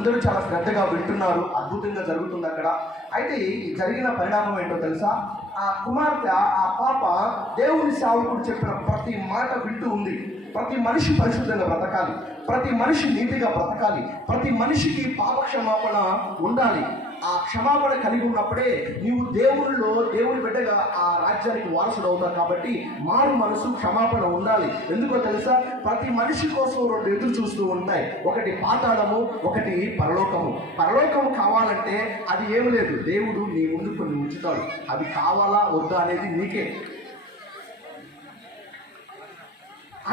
అందరూ చాలా శ్రద్ధగా వింటున్నారు, అద్భుతంగా జరుగుతుంది అక్కడ. అయితే జరిగిన పరిణామం ఏంటో తెలుసా? ఆ కుమార్తె, ఆ పాప దేవుని సేవకుడు చెప్పిన ప్రతి మాట వింటూ ఉంది. ప్రతి మనిషి పరిశుద్ధంగా బ్రతకాలి, ప్రతి మనిషి నీతిగా బ్రతకాలి, ప్రతి మనిషికి పాప క్షమాపణ ఉండాలి. ఆ క్షమాపణ కలిగి ఉన్నప్పుడే నీవు దేవుని బిడ్డగా ఆ రాజ్యానికి వారసుడు అవుతావు. కాబట్టి మారు మనసు, క్షమాపణ ఉండాలి. ఎందుకో తెలుసా? ప్రతి మనిషి కోసం రెండు ఎదురు చూస్తూ ఉంటాయి. ఒకటి పాతాళము, ఒకటి పరలోకము. పరలోకము కావాలంటే అది ఏమి లేదు, దేవుడు నీ ముందు కొన్ని ఉంచుతాడు. అది కావాలా వద్దా అనేది నీకే.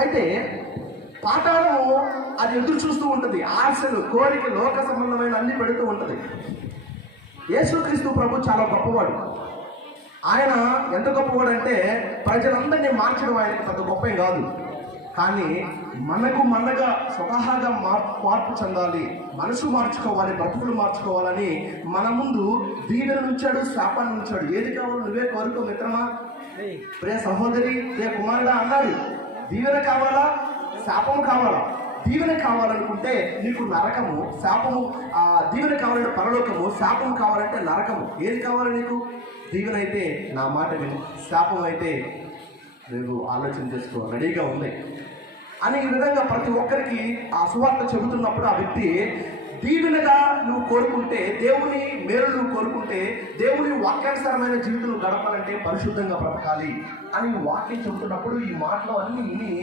అయితే పాతాళము అది ఎదురు చూస్తూ ఉంటుంది. ఆశలు, కోరిక, లోక సంబంధమైన అన్ని పెడుతూ ఉంటుంది. యేసుక్రీస్తు ప్రభు చాలా గొప్పవాడు. ఆయన ఎంత గొప్పవాడు అంటే ప్రజలందరినీ మార్చడం ఆయనకి పెద్ద గొప్ప కాదు. కానీ మనగా స్వతహాగా మార్పు చెందాలి, మనసు మార్చుకోవాలి, బ్రతుకులు మార్చుకోవాలని మన ముందు దీవెన ఉంచాడు, శాపాన్ని ఉంచాడు. ఏది కావాలో నువ్వే కోరుకో మిత్రమా, ప్రియ సహోదరి, ప్రియ కుమారుడా అన్నాడు. దీవెన కావాలా, శాపము కావాలా? దీవెన కావాలనుకుంటే నీకు నరకము, శాపము. దీవెన కావాలంటే పరలోకము, శాపం కావాలంటే నరకము. ఏది కావాలి నీకు? దీవెన అయితే నా మాట విను, శాపం అయితే నువ్వు ఆలోచన చేసుకో, రెడీగా ఉంది అని. ఈ విధంగా ప్రతి ఒక్కరికి ఆ సువార్త చెబుతున్నప్పుడు ఆ వ్యక్తి దీవెనగా నువ్వు కోరుకుంటే, దేవుని మేలు నువ్వు కోరుకుంటే, దేవుని వాక్యానుసారమైన జీవితం గడపాలంటే పరిశుద్ధంగా బ్రతకాలి అని వాక్యం చెబుతున్నప్పుడు ఈ మాటలు అన్నీ విని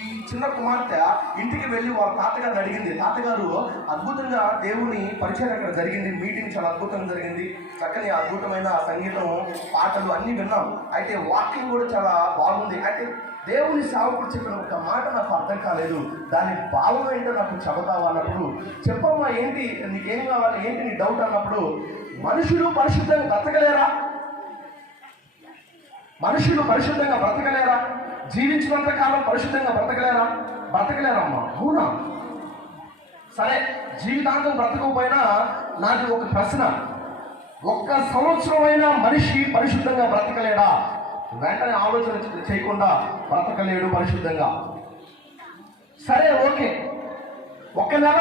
ఈ చిన్న కుమార్తె ఇంటికి వెళ్ళి వాళ్ళ తాతగారిని అడిగింది. తాతగారు, అద్భుతంగా దేవుని పరిచయం అక్కడ జరిగింది, మీటింగ్ చాలా అద్భుతంగా జరిగింది, చక్కని అద్భుతమైన సంగీతం, పాటలు అన్నీ విన్నాం. అయితే వాక్యం కూడా చాలా బాగుంది. అయితే దేవుని సేవకుడు చెప్పిన ఒక మాట నాకు అర్థం కాలేదు, దాని భావం ఏంటో నాకు చెబుతావా అన్నప్పుడు, చెప్పమ్మా ఏంటి, నీకేం కావాలి, ఏంటి నీ డౌట్ అన్నప్పుడు, మనుషులు పరిశుద్ధంగా బ్రతకలేరా? మనుషులు పరిశుద్ధంగా బ్రతకలేరా? జీవించినంత కాలం పరిశుద్ధంగా బ్రతకలేరమ్మా. అవునా? సరే, జీవితాంతం బ్రతకపోయినా నాకు ఒక ప్రశ్న, 1 సంవత్సరం అయినా మనిషి పరిశుద్ధంగా బ్రతకలేడా? వెంటనే ఆలోచన చేయకుండా బ్రతకలేడు పరిశుద్ధంగా. సరే, ఓకే, 1 నెల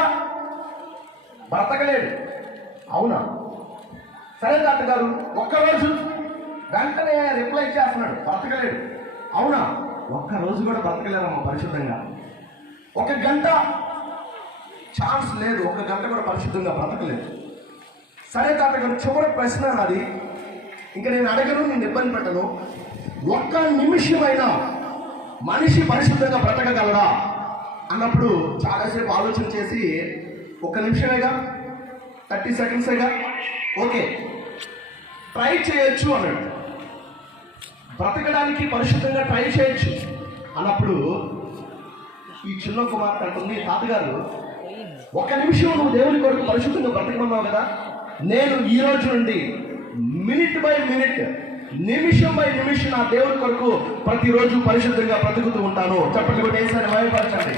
బ్రతకలేడు, అవునా? సరే తాతగారు, 1 రోజు, వెంటనే రిప్లై చేస్తున్నాడు, బ్రతకలేడు, అవునా? 1 రోజు కూడా బ్రతకలేరమ్మా పరిశుద్ధంగా. 1 గంట ఛాన్స్ లేదు, 1 గంట కూడా పరిశుద్ధంగా బ్రతకలేదు. సరే తాతగారు, చివరి ప్రశ్న నాది, ఇంకా నేను అడగను, నేను ఇబ్బంది పెట్టను, 1 నిమిషమైనా మనిషి పరిశుద్ధంగా బ్రతకగలరా అన్నప్పుడు చాలాసేపు ఆలోచన చేసి, 1 నిమిషమేగా, 30 సెకండ్సేగా, ఓకే ట్రై చేయొచ్చు అన్నాడు. బ్రతకడానికి పరిశుద్ధంగా ట్రై చేయొచ్చు అన్నప్పుడు ఈ చిన్న కుమార్తె అంటుంది, తాతగారు 1 నిమిషం నువ్వు దేవుని కొరకు పరిశుద్ధంగా బ్రతకమన్నావు కదా, నేను ఈ రోజు నుండి మినిట్ బై మినిట్, నిమిషం బై నిమిషం నా దేవుని కొరకు ప్రతిరోజు పరిశుద్ధంగా బ్రతుకుతూ ఉంటాను. చెప్పండి కూడా ఏసారి భయపరచండి.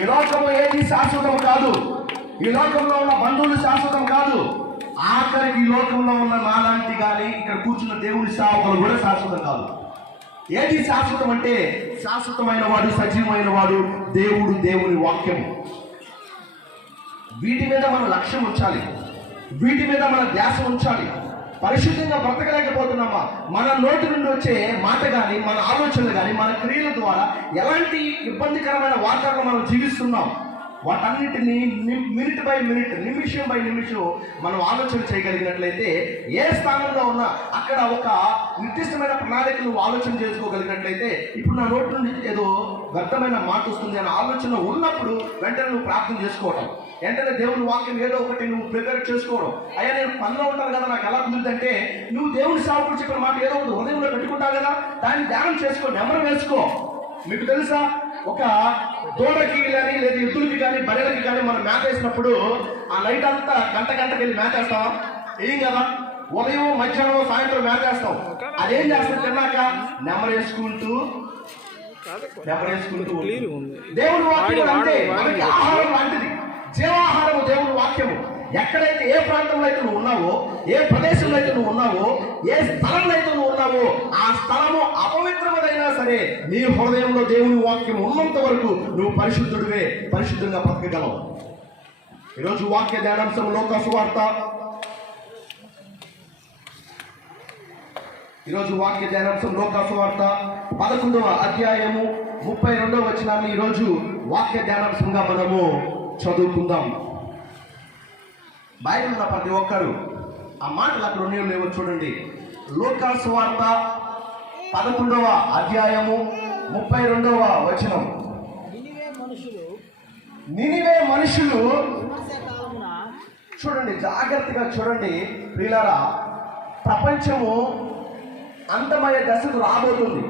ఈ లోకంలో ఏది శాశ్వతం కాదు, ఈ లోకంలో ఉన్న బంధువులు శాశ్వతం కాదు, ఆఖరికి ఈ లోకంలో ఉన్న నాలాంటి కానీ ఇక్కడ కూర్చున్న దేవుని సేవకులు కూడా శాశ్వతం కాదు. ఏది శాశ్వతం అంటే, శాశ్వతమైన వాడు, సజీవమైన వాడు దేవుడు, దేవుని వాక్యము. వీటి మీద మన లక్ష్యం ఉంచాలి, వీటి మీద మన ధ్యాస ఉంచాలి. పరిశుద్ధంగా బ్రతకలేకపోతున్నామా? మన నోటి నుండి వచ్చే మాట కానీ, మన ఆలోచనలు కానీ, మన క్రియల ద్వారా ఎలాంటి ఇబ్బందికరమైన వాతావరణం మనం జీవిస్తున్నాం, వాటన్నిటిని మినిట్ బై మినిట్, నిమిషం బై నిమిషం మనం ఆలోచన చేయగలిగినట్లయితే, ఏ స్థానంలో ఉన్నా అక్కడ ఒక నిర్దిష్టమైన ప్రణాళిక నువ్వు ఆలోచన చేసుకోగలిగినట్లయితే, ఇప్పుడు నా నోటి నుండి ఏదో వ్యర్థమైన మాట వస్తుంది అనే ఆలోచన ఉన్నప్పుడు వెంటనే నువ్వు ప్రార్థన చేసుకోవడం, వెంటనే దేవుని వాక్యం ఏదో ఒకటి నువ్వు ప్రిపేర్ చేసుకోవడం. అయ్యా నేను పనిలో ఉంటాను కదా, నాకు ఎలా కుదురుతుందంటే, నువ్వు దేవుని సేవకుడు చెప్పిన మాట ఏదో ఒకటి హృదయంలో పెట్టుకుంటావు కదా, దాన్ని ధ్యానం చేసుకో, నెమరు వేసుకో. మీకు తెలుసా, ఒక దూడకి కానీ లేదా ఎద్దులకి కానీ బర్రెలకి కానీ మనం మేత వేసినప్పుడు ఆ నైట్ అంతా గంటకి వెళ్ళి మేత వేస్తాం, ఏం కదా, ఉదయం మధ్యాహ్నం సాయంత్రం మేత వేస్తాం. అదేం చేస్తాం, తిన్నాక నెమరేసుకుంటూ దేవుని వాక్యం అంటే మనకి ఆహారం లాంటిది, జీవాహారము దేవుని వాక్యము. ఎక్కడైతే, ఏ ప్రాంతంలో అయితే నువ్వు ఉన్నావో, ఏ ప్రదేశంలో అయితే నువ్వు ఉన్నావో, ఏ స్థలంలో అయితే నువ్వు ఉన్నావో, ఆ స్థలము అపవిత్రమైనా సరే నీ హృదయంలో దేవుని వాక్యం ఉన్నంత వరకు నువ్వు పరిశుద్ధుడివే, పరిశుద్ధంగా బ్రతకగలవు. ఈరోజు వాక్య ధ్యానాంశం లోక సువార్త. ఈరోజు వాక్య ధ్యానాంశం లోక సువార్త 11వ అధ్యాయము 32వ వచనాన్ని ఈరోజు వాక్య ధ్యానాంశంగా మనము చదువుకుందాం. బైబిల్ ఉన్న ప్రతి ఒక్కరు ఆ మాటలు అక్కడ ఉన్నాయో లేవో చూడండి. లోక సువార్త 11వ అధ్యాయము 32వ వచనం. నినివే మనుషులు చూడండి, జాగ్రత్తగా చూడండి ప్రియులారా, ప్రపంచము అంతమయ్యే దశకు రాబోతుంది.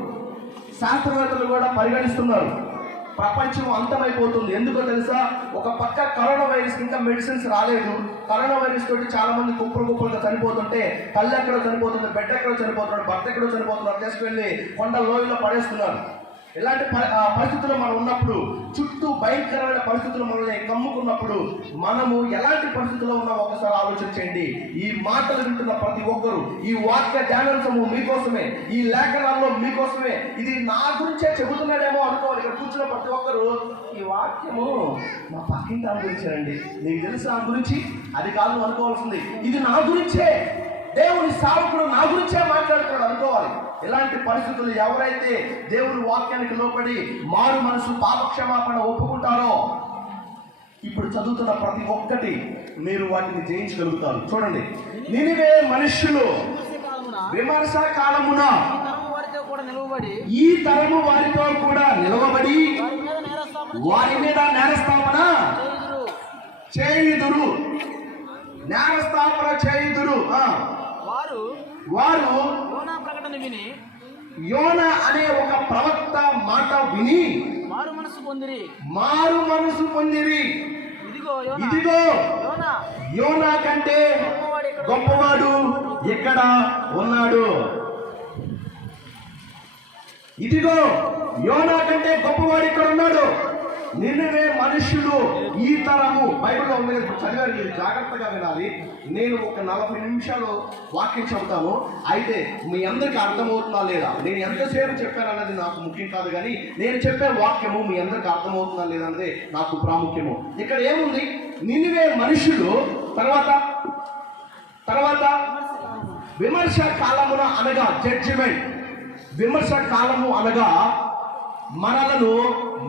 శాస్త్రవేత్తలు కూడా పరిగణిస్తున్నారు, ప్రపంచం అంతమైపోతుంది. ఎందుకో తెలుసా? ఒక పక్క కరోనా వైరస్ ఇంకా మెడిసిన్స్ రాలేదు. కరోనా వైరస్ తోటి చాలా మంది కుప్పలుగా చనిపోతుంటే, తల్లి ఎక్కడో చనిపోతుంది, బిడ్డ ఎక్కడో చనిపోతున్నాడు, భర్త ఎక్కడో చనిపోతున్నారు, తీసుకెళ్ళి కొండ లోయలో పడేస్తున్నారు. ఇలాంటి పరిస్థితుల్లో మనం ఉన్నప్పుడు, చుట్టూ భయంకరమైన పరిస్థితులు మనల్ని కమ్ముకున్నప్పుడు, మనము ఎలాంటి పరిస్థితుల్లో ఉన్నామో ఒకసారి ఆలోచించండి. ఈ మాటలు వింటున్న ప్రతి ఒక్కరు, ఈ వాక్య ధ్యానాంశము మీకోసమే, ఈ లేఖనాల్లో మీకోసమే. ఇది నా గురించే చెబుతున్నాడేమో అనుకోవాలి. ఇక్కడ కూర్చున్న ప్రతి ఒక్కరు, ఈ వాక్యము మా పక్కింటి దాని గురించేనండి, నీకు తెలుసు ఆ గురించి, అది కాదు అనుకోవాల్సింది. ఇది నా గురించే, దేవుని సేవకుడు నా గురించే మాట్లాడుతున్నాడు అనుకోవాలి. ఇలాంటి పరిస్థితులు ఎవరైతే దేవుని వాక్యానికి లోపడి మారు మనసు పాపక్షమాపణ ఒప్పుకుంటారో, ఇప్పుడు చదువుతున్న ప్రతి ఒక్కటి మీరు వాటిని జయించగలుగుతారు. చూడండి, నినివే మనుష్యులు విమర్శ కాలమున ఈ తరము వారితో కూడా నిలవబడి వారి మీద నేరస్థాపన చేయుదురు. నేరస్థాపన చేయుదురు. వారు యోనా అనే ఒక ప్రవక్త మాట విని మారు మనసు పొందిరి. ఇదిగో యోనా కంటే గొప్పవాడు ఇక్కడ ఉన్నాడు. ఇదిగో యోనా కంటే గొప్పవాడు ఇక్కడ ఉన్నాడు. నిన్ననే మనుషులు ఈ తరము, బైబిల్లో ఉంది, చదివారు, మీరు జాగ్రత్తగా వినాలి. నేను ఒక 40 నిమిషాలు వాక్యం చెబుతాను, అయితే మీ అందరికీ అర్థమవుతుందా లేదా, నేను ఎంతసేపు చెప్పానన్నది నాకు ముఖ్యం కాదు, కానీ నేను చెప్పే వాక్యము మీ అందరికీ అర్థమవుతుందా లేదా అన్నది నాకు ప్రాముఖ్యము. ఇక్కడ ఏముంది? నినివే మనుషులు తర్వాత విమర్శ కాలమున అనగా జడ్జిమెంట్. విమర్శ కాలము అనగా మనలను,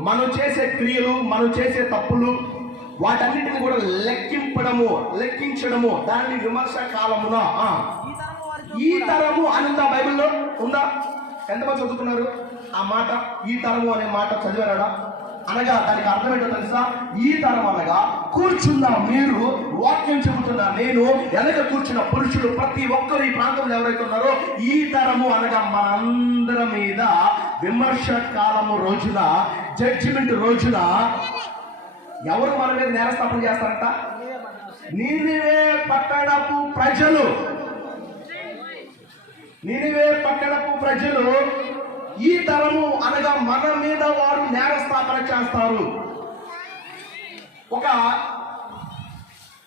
మనం చేసే క్రియలు, మనం చేసే తప్పులు, వాటన్నిటిని కూడా లెక్కించడము, దాన్ని విమర్శ కాలమున. ఈ తరము అని ఉందా బైబిల్లో? ఉందా? ఎంతమంది చదువుకున్నారు ఆ మాట? ఈ తరము అనే మాట చదివారా? అనగా దానికి అర్థం ఏంటో తెలుసా? ఈ తరం అనగా కూర్చున్న మీరు, వాక్యం చెబుతున్నా నేను, వెనక కూర్చున్న పురుషులు, ప్రతి ఒక్కరు ఈ ప్రాంతంలో ఎవరైతే ఉన్నారో, ఈ తరము అనగా మనందరి మీద విమర్శ కాలము రోజున, జడ్జిమెంట్ రోజున ఎవరు మన మీద నేరస్థాపన చేస్తారంట? నినివే పట్టణపు ప్రజలు. నినివే పట్టణపు ప్రజలు ఈ తరము అనగా మన మీద వారు నేరస్థాపన చేస్తారు.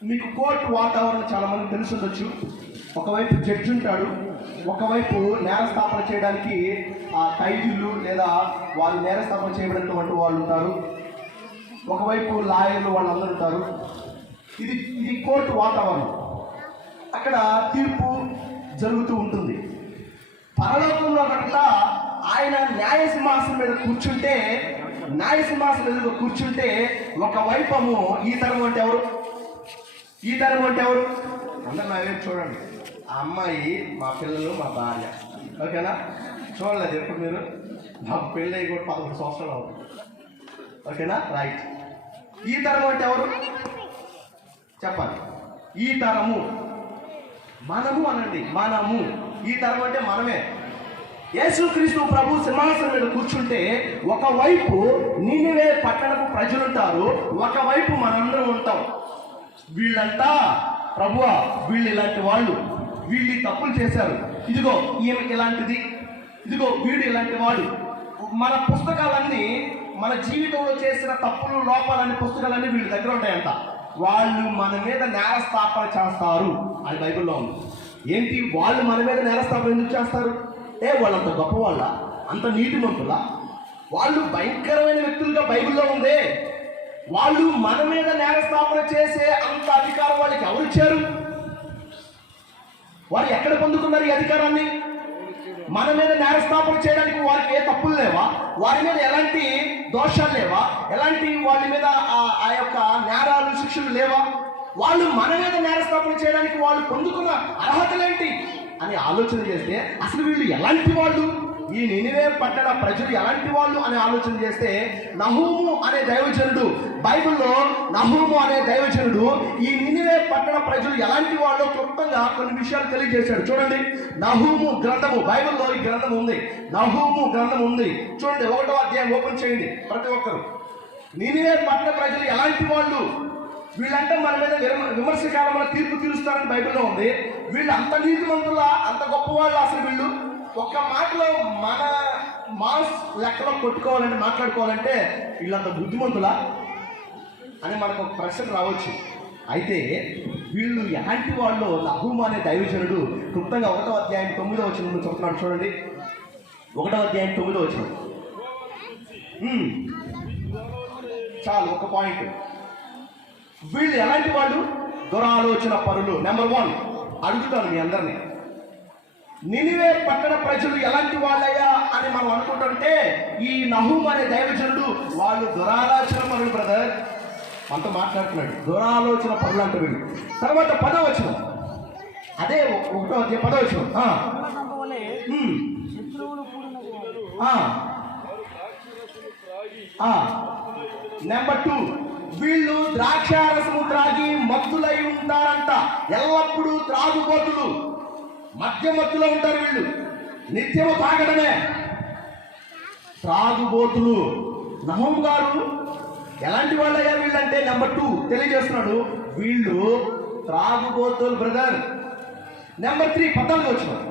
మీకు కోర్టు వాతావరణం చాలా మంది తెలిసి ఉండొచ్చు. ఒకవైపు జడ్జి ఉంటాడు, ఒకవైపు నేరస్థాపన చేయడానికి ఆ ఖైదీలు లేదా వాళ్ళు నేరస్థాపన చేయబడినటువంటి వాళ్ళు ఉంటారు, ఒకవైపు లాయర్లు వాళ్ళందరూ ఉంటారు. ఇది కోర్టు వాతావరణం. అక్కడ తీర్పు జరుగుతూ ఉంటుంది. పరలోకంలో కనుక ఆయన న్యాయసింహాసనం మీద కూర్చుంటే, న్యాయసింహాసనం మీద కూర్చుంటే ఒకవైపము ఈ తరం అంటే ఎవరు? ఈ తరం అంటే ఎవరు? అందరు నా వైపు చూడండి. ఆ అమ్మాయి మా పిల్లలు, మా భార్య, ఓకేనా? చూడలేదు ఎప్పుడు మీరు? నాకు పెళ్ళి కూడా 11 సంవత్సరాలు అవుతుంది, ఓకేనా? రైట్. ఈ తరం అంటే ఎవరు చెప్పాలి? ఈ తరము మనము అనండి, మనము. ఈ తరం అంటే మనమే. యేసుక్రీస్తు ప్రభు సింహాసనం మీద కూర్చుంటే ఒకవైపు నినివే పట్టణపు ప్రజలుంటారు, ఒకవైపు మనందరం ఉంటాం. వీళ్ళంతా ప్రభువా, వీళ్ళు ఇలాంటి వాళ్ళు, వీళ్ళు తప్పులు చేశారు, ఇదిగో ఈమె ఇలాంటిది, ఇదిగో వీడు ఇలాంటి వాడు. మన పుస్తకాలన్నీ, మన జీవితంలో చేసిన తప్పులు, లోపాలన్నీ పుస్తకాలన్నీ వీళ్ళ దగ్గర ఉంటాయంట. వాళ్ళు మన మీద నేరస్థాపన చేస్తారు అని బైబిల్లో ఉంది. ఏంటి వాళ్ళు మన మీద నేరస్థాపన ఎందుకు చేస్తారు? వాళ్ళంత గొప్పవాళ్ళ, అంత నీతిమంతులా, వాళ్ళు భయంకరమైన వ్యక్తులుగా బైబిల్లో ఉందే. వాళ్ళు మన మీద నేరస్థాపన చేసే అంత అధికారం వాళ్ళకి ఎవరు ఇచ్చారు? వారు ఎక్కడ పొందుకున్నారు ఈ అధికారాన్ని? మన మీద నేరస్థాపన చేయడానికి వారికి ఏ తప్పులు లేవా? వారి మీద ఎలాంటి దోషాలు లేవా? ఎలాంటి వాళ్ళ మీద ఆ యొక్క నేరాలు శిక్షలు లేవా? వాళ్ళు మన మీద నేరస్థాపన చేయడానికి వాళ్ళు పొందుకున్న అర్హతలేంటి అని ఆలోచన చేస్తే అసలు వీళ్ళు ఎలాంటి వాళ్ళు, ఈ నినివే పట్టణ ప్రజలు ఎలాంటి వాళ్ళు అని ఆలోచన చేస్తే నహూము అనే దైవజనుడు, బైబిల్లో నహూము అనే దైవజనుడు ఈ నినివే పట్టణ ప్రజలు ఎలాంటి వాళ్ళు క్లుప్తంగా కొన్ని విషయాలు తెలియజేశాడు. చూడండి, నహూము గ్రంథము, బైబిల్లో ఈ గ్రంథం ఉంది, నహూము గ్రంథం ఉంది. చూడండి, 1వ అధ్యాయం ఓపెన్ చేయండి ప్రతి ఒక్కరు. నినివే పట్టణ ప్రజలు ఎలాంటి వాళ్ళు, వీళ్ళంటే మన మీద విమర్శకాలంలో తీర్పు తీరుస్తారని బైబిల్లో ఉంది. వీళ్ళు అంత నీతిమంతుల, అంత గొప్పవాళ్ళు. అసలు వీళ్ళు ఒక్క మాటలో మన మాస్ లెక్కలో కొట్టుకోవాలంటే, మాట్లాడుకోవాలంటే వీళ్ళంత బుద్ధిమంతులా అని మనకు ఒక ప్రశ్న రావచ్చు. అయితే వీళ్ళు ఎలాంటి వాళ్ళు? నహూము అనే దైవజనుడు క్లుప్తంగా 1వ అధ్యాయం 9వ వచనం చెప్తున్నాడు. చూడండి, 1వ అధ్యాయం 9వ వచనం. చాలు, ఒక పాయింట్. వీళ్ళు ఎలాంటి వాళ్ళు? దురాలోచన పరులు. నెంబర్ 1 అడుగుతాను మీ అందరినీ, నినివే పట్టణ ప్రజలు ఎలాంటి వాళ్ళయ్యా అని మనం అనుకుంటుంటే ఈ నహూము అనే దైవజనుడు వాళ్ళు దురాలోచన పరులు. బ్రదర్ మనతో మాట్లాడుతున్నాడు, దురాలోచన పరులు అంటే వీళ్ళు. తర్వాత 10వ వచనం, అదే 1వ అధ్యాయం 10వ వచనం. నెంబర్ 2, వీళ్ళు ద్రాక్షారసము త్రాగి మత్తులై ఉంటారంట. ఎల్లప్పుడూ త్రాగుబోతులు, మద్యమత్తులో ఉంటారు వీళ్ళు, నిత్యము తాగడమే, త్రాగుబోతులు. నహూము గారు ఎలాంటి వాళ్ళయ్యా వీళ్ళంటే నెంబర్ 2 తెలియజేస్తున్నాడు, వీళ్ళు త్రాగుబోతులు బ్రదర్. నెంబర్ 3 14వ వచనం.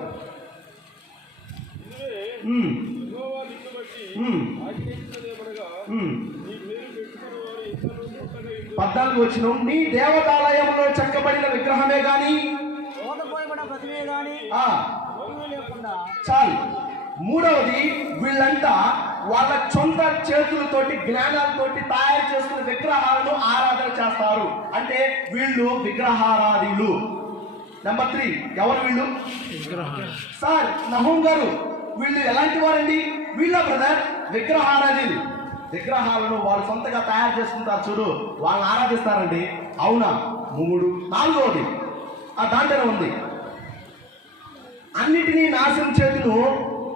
14వ వచనం, నీ దేవతాలయంలో చెక్కబడిన విగ్రహమే గాని చాలు. 3వది, వీళ్ళంతా వాళ్ళ సొంత చేతులతోటి జ్ఞానాలతోటి తయారు చేసుకున్న విగ్రహాలను ఆరాధన చేస్తారు. అంటే వీళ్ళు విగ్రహారాధులు. నెంబర్ 3, ఎవరు వీళ్ళు? సార్ నహూము గారు వీళ్ళు ఎలాంటి వారండి? వీళ్ళ బ్రదర్ విగ్రహారాధులు. విగ్రహాలను వాళ్ళు సొంతగా తయారు చేసుకుంటారు చూడు, వాళ్ళని ఆరాధిస్తారండి. అవునా? 3. 4వది దాంట్లోనే ఉంది, అన్నిటినీ నాశనం చేతును.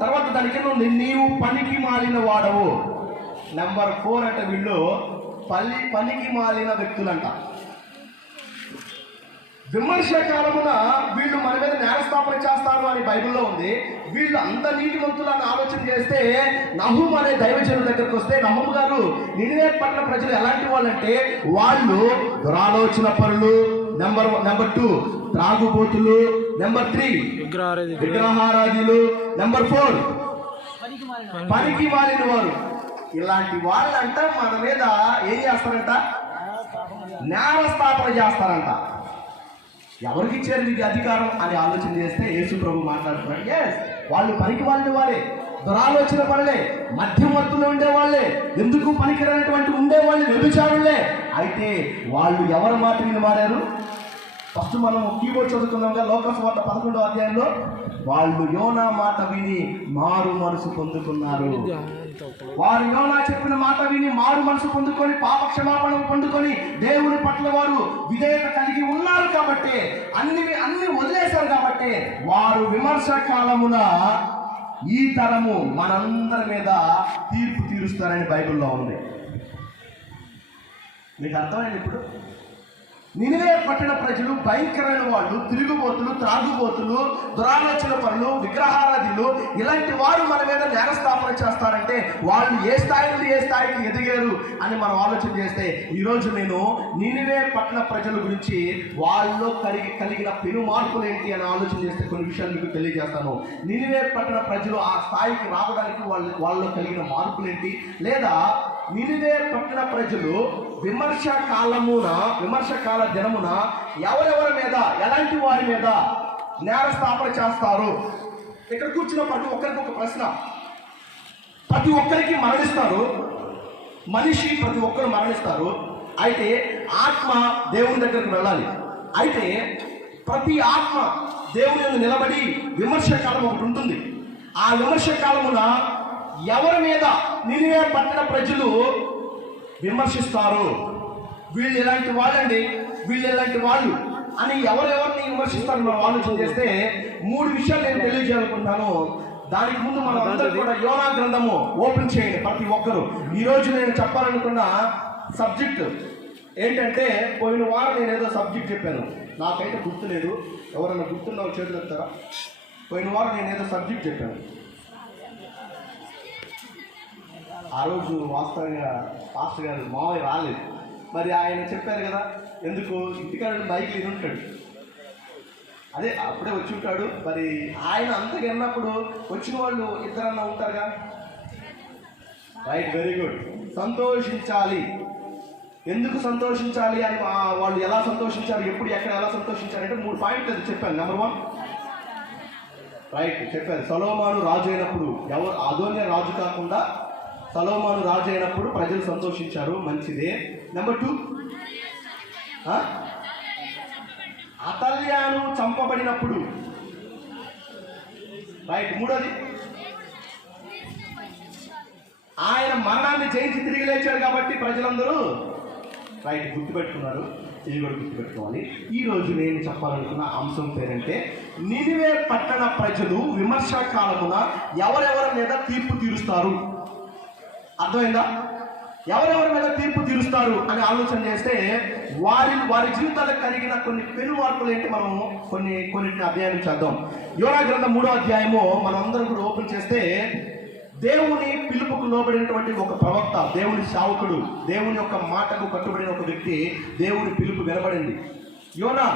తర్వాత దాని కింద ఉంది, నీవు పనికి మాలిన వాడవు. నెంబర్ 4 అంటే వీళ్ళు పనికి మాలిన వ్యక్తులంట. విమర్శ కాలమున వీళ్ళు మన మీద నేరస్థాపన చేస్తారు అని బైబిల్లో ఉంది. వీళ్ళు అంత నీతిమంతులని ఆలోచన చేస్తే నహూము అనే దైవజనుడి దగ్గరకు వస్తే, నహూము గారు నినివే పట్టణ ప్రజలు ఎలాంటి వాళ్ళంటే వాళ్ళు దురాలోచన పరులు. నెంబర్ 2 త్రాగుబోతులు. నెంబర్ 3 విగ్రహారాధులు. నెంబర్ 4 పనికి మాలిన వారు. ఇలాంటి వాళ్ళంట మన మీద ఏం చేస్తారంట? నేరస్థాపన చేస్తారంట. ఎవరికి ఇచ్చారు ఇది అధికారం అని ఆలోచన చేస్తే యేసు ప్రభు మాట్లాడుతున్నాడు, ఎస్ వాళ్ళు పనికి వాళ్ళని వారే, దురాలోచన పనులే, మధ్యమత్తులో ఉండేవాళ్ళే, ఎందుకు పనికిరానటువంటి ఉండేవాళ్ళు వ్యభిచారులే. అయితే వాళ్ళు ఎవరి మాట విని మారారు? ఫస్ట్ మనం కీబోర్డ్ చదువుకున్నాంగా, లోకసువార్త 11వ అధ్యాయంలో, వాళ్ళు యోనా మాట విని మారు మనసు పొందుకున్నారు. వారు యోనా చెప్పిన మాట విని మారు మనసు పొందుకొని పాప క్షమాపణ పొందుకొని దేవుని పట్ల వారు విధేయత కలిగి ఉన్నారు. కాబట్టి అన్ని వదిలేశారు. కాబట్టి వారు విమర్శ కాలమున ఈ తరము మనందరి మీద తీర్పు తీరుస్తారని బైబిల్లో ఉంది. మీకు అర్థమైంది? ఇప్పుడు నినివే పట్టణ ప్రజలు భయంకరమైన వాళ్ళు, తిరుగుబోతులు, త్రాగుబోతులు, దురాలోచన పనులు, విగ్రహారాధులు. ఇలాంటి వారు మన మీద నేరస్థాపన చేస్తారంటే వాళ్ళు ఏ స్థాయి నుండి ఏ స్థాయికి ఎదిగారు అని మనం ఆలోచన చేస్తే, ఈరోజు నేను నినివే పట్టణ ప్రజల గురించి వాళ్ళలో కలిగిన పెను మార్పులు ఏంటి అని ఆలోచన చేస్తే కొన్ని విషయాలు మీకు తెలియజేస్తాను. నినివే పట్టణ ప్రజలు ఆ స్థాయికి రావడానికి వాళ్ళలో కలిగిన మార్పులు ఏంటి, లేదా నినివే పట్టణ ప్రజలు విమర్శ కాల దినమున ఎవరెవరి మీద, ఎలాంటి వారి మీద నేరస్థాపన చేస్తారు. ఇక్కడ కూర్చున్న ప్రతి ఒక్కరికి ఒక ప్రశ్న. ప్రతి ఒక్కరికి మరణిస్తారు, మనిషి ప్రతి ఒక్కరు మరణిస్తారు. అయితే ఆత్మ దేవుని దగ్గరకు వెళ్ళాలి. అయితే ప్రతి ఆత్మ దేవుని యందు నిలబడి విమర్శ కాలం ఒకటి ఉంటుంది. ఆ విమర్శ కాలమున ఎవరి మీద నినివే పట్టణ ప్రజలు విమర్శిస్తారు, వీళ్ళు ఎలాంటి వాళ్ళండి, వీళ్ళు ఎలాంటి వాళ్ళు అని ఎవరెవరిని విమర్శిస్తారు మనం ఆలోచన చేస్తే 3 విషయాలు నేను తెలియజేయాలనుకుంటున్నాను. దానికి ముందు మనం అందరూ కూడా యోనా గ్రంథము ఓపెన్ చేయండి ప్రతి ఒక్కరు. ఈరోజు నేను చెప్పాలనుకున్న సబ్జెక్ట్ ఏంటంటే, పోయిన వారం నేను ఏదో సబ్జెక్ట్ చెప్పాను, నాకైతే గుర్తులేదు. ఎవరైనా గుర్తున్న చేతులు ఎత్తారా? పోయిన వారం నేను ఏదో సబ్జెక్ట్ చెప్పాను. ఆ రోజు వాస్తవంగా పాస్టర్ గారు మావయ్య రాలేదు. మరి ఆయన చెప్పారు కదా, ఎందుకు ఇంటికాడ మైక్ ఇది ఉంటాడు, అదే అప్పుడే వచ్చి ఉంటాడు. మరి ఆయన అంతగా విన్నప్పుడు వచ్చిన వాళ్ళు ఇద్దరన్నా ఉంటారుగా. Right, very good. సంతోషించాలి. ఎందుకు సంతోషించాలి అని వాళ్ళు ఎలా సంతోషించారు, ఎప్పుడు ఎక్కడ ఎలా సంతోషించారంటే 3 పాయింట్లు అది చెప్పాను. నెంబర్ 1 రైట్ చెప్పారు. సొలొమోను రాజు అయినప్పుడు, ఎవరు అదోన్యా రాజు కాకుండా సొలొమోను రాజు అయినప్పుడు ప్రజలు సంతోషించారు, మంచిదే. Number 2 అతల్యాను చంపబడినప్పుడు, right. 3వది ఆయన మరణాన్ని జయించి తిరిగి లేచాడు కాబట్టి ప్రజలందరూ రైట్ గుర్తుపెట్టుకున్నారు. ఇది కూడా గుర్తుపెట్టుకోవాలి. ఈరోజు నేను చెప్పాలనుకున్న అంశం పేరంటే, నినివే పట్టణ ప్రజలు విమర్శా కాలమున ఎవరెవరి మీద తీర్పు తీరుస్తారు. అర్థమైందా? ఎవరెవరి మీద తీర్పు తీరుస్తారు అని ఆలోచన చేస్తే వారి జీవితాలకు కలిగిన కొన్ని పెను మార్పులు ఏంటి మనం కొన్నిటిని అధ్యయనం చేద్దాం. యోనా గ్రంథం 3వ అధ్యాయము మనం అందరం కూడా ఓపెన్ చేస్తే, దేవుని పిలుపుకు లోబడినటువంటి ఒక ప్రవక్త, దేవుని సేవకుడు, దేవుని యొక్క మాటకు కట్టుబడిన ఒక వ్యక్తి, దేవుని పిలుపు వినబడింది. యోనా,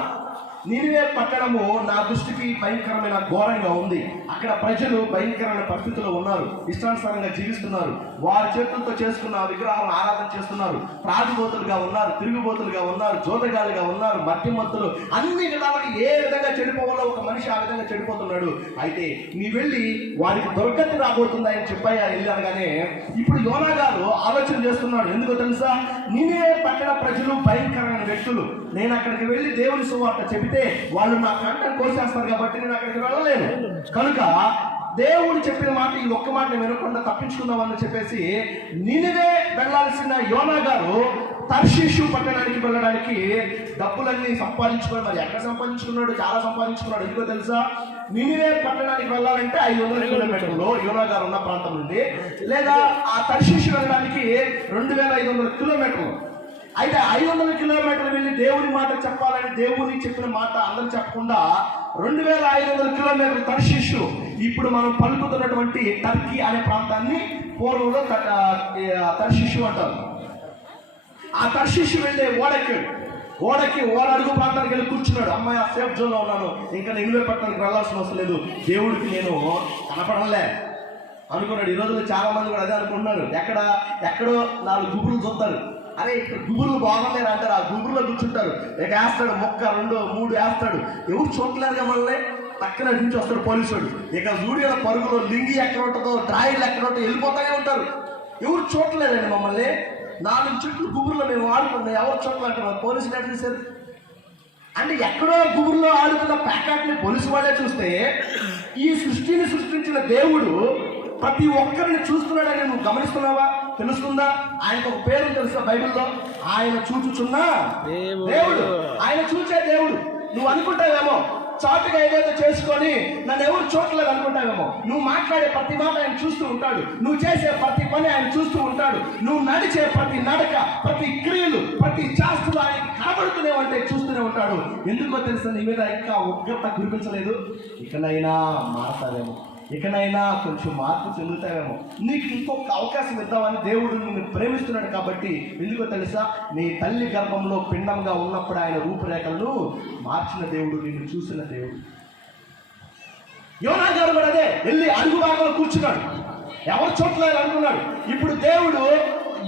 నినివే పట్టణము నా దృష్టికి భయంకరమైన ఘోరంగా ఉంది. అక్కడ ప్రజలు భయంకరమైన పరిస్థితుల్లో ఉన్నారు, ఇష్టానుసారంగా జీవిస్తున్నారు, వారి చేతులతో చేసుకున్న విగ్రహాలను ఆరాధన చేస్తున్నారు, ప్రాతిబోతులుగా ఉన్నారు, తిరుగుబోతులుగా ఉన్నారు, జోదగాలుగా ఉన్నారు, మధ్యమత్తులు, అన్ని విధాలుగా ఏ విధంగా చెడిపోవాలో ఒక మనిషి ఆ విధంగా చెడిపోతున్నాడు. అయితే నీ వెళ్ళి వారికి దుర్గతి రాబోతుంది అని చెప్పాయా వెళ్ళాగానే ఇప్పుడు యోనా గారు ఆలోచన చేస్తున్నాడు. ఎందుకో తెలుసా? నినివే పట్టణ ప్రజలు భయంకరమైన వ్యక్తులు, నేను అక్కడికి వెళ్ళి దేవుని సువార్త చెబితే వాళ్ళు నా కంటను కోసేస్తారు కాబట్టి నేను అక్కడికి వెళ్ళలేను. కనుక దేవుడు చెప్పిన మాట, ఈ ఒక్క మాట వినకుండా తప్పించుకుందామని చెప్పేసి నినివే వెళ్ళాల్సిన యోనా గారు తర్షీషు పట్టణానికి వెళ్ళడానికి డబ్బులన్నీ సంపాదించుకున్నాడు. మరి ఎక్కడ సంపాదించుకున్నాడు? చాలా సంపాదించుకున్నాడు. ఎందుకో తెలుసా? నినివే పట్టణానికి వెళ్ళాలంటే 500 కిలోమీటర్లు యోనా గారు ఉన్న ప్రాంతం నుండి, లేదా ఆ తర్షీషు వెళ్ళడానికి 2500 కిలోమీటర్లు. అయితే 500 కిలోమీటర్లు వెళ్ళి దేవుని మాట చెప్పాలని దేవుని చెప్పిన మాట అందరూ చెప్పకుండా 2500 కిలోమీటర్లు తర్షీషు, ఇప్పుడు మనం పలుకుతున్నటువంటి టర్కీ అనే ప్రాంతాన్ని పూర్వంలో తర్షీషు అంటారు. ఆ తర్షీషు వెళ్ళే ఓడకి అడుగు ప్రాంతానికి వెళ్ళి కూర్చున్నాడు. అమ్మాయి ఆ సేఫ్ జోన్లో ఉన్నాను, ఇంకా నినివే పట్టణానికి వెళ్ళాల్సిన అవసరం లేదు, దేవుడికి నేను కనపడలే అనుకున్నాడు. ఈ రోజుల్లో చాలా మంది కూడా అదే అనుకుంటున్నారు. ఎక్కడో 4 గుబురులు చూస్తారు, అరే ఇక్కడ గుబురులు బాగున్నాయి అంటారు, ఆ గుబురులో కూర్చుంటారు. ఇక వేస్తాడు, మొక్క 2, 3 వేస్తాడు, ఎవరు చూడలేదుగా మనల్ని. పక్కన నుంచి వస్తాడు పోలీసుడు, ఇక జూడియోల పరుగులో లింగి ఎక్కడ ఉంటుందో, డ్రాయిలు ఎక్కడ ఉంటుందో వెళ్ళిపోతానే ఉంటారు. ఎవరు చూడలేదండి మమ్మల్ని. 4 చుట్లు గుబురులో మేము ఆడుకున్నాం, ఎవరు చూడలేంటారు. పోలీసులు ఎక్కడ చూశారు అంటే, ఎక్కడో గుబురులో ఆడుతున్న ప్యాకెట్ని పోలీసు వాళ్ళే చూస్తే, ఈ సృష్టిని సృష్టించిన దేవుడు ప్రతి ఒక్కరిని చూస్తున్నాడని నువ్వు గమనిస్తున్నావా? తెలుస్తుందా? ఆయనకు ఒక పేరు తెలుసా బైబిల్లో? ఆయన చూచుచున్న దేవుడు. ఆయన చూచే దేవుడు. నువ్వు అనుకుంటావేమో చాటుగా ఏదైతే చేసుకొని నన్ను ఎవరు చూడలేదు అనుకుంటావేమో. నువ్వు మాట్లాడే ప్రతి మాట ఆయన చూస్తూ ఉంటాడు, నువ్వు చేసే ప్రతి పని ఆయన చూస్తూ ఉంటాడు, నువ్వు నడిచే ప్రతి నడక, ప్రతి క్రియలు, ప్రతి చేష్టలు ఆయన కనబడుతూనే ఉంటే చూస్తూనే ఉంటాడు. ఎందుకో తెలుసా? నీ మీద ఇంకా ఉగ్రత కురిపించలేదు. ఇకనైనా మారతావేమో, ఇకనైనా కొంచెం మార్పు చెందుతావేమో, నీకు ఇంకొక అవకాశం ఇద్దామని దేవుడు నిన్ను ప్రేమిస్తున్నాడు. కాబట్టి ఎందుకో తెలుసా? నీ తల్లి గర్భంలో పిండంగా ఉన్నప్పుడు ఆయన రూపురేఖలను మార్చిన దేవుడు, నిన్ను చూసిన దేవుడు. యోనా గారు కూడా అదే వెళ్ళి అడుగు భాగంలో కూర్చున్నాడు, ఎవరు చూడలేదు అనుకున్నాడు. ఇప్పుడు దేవుడు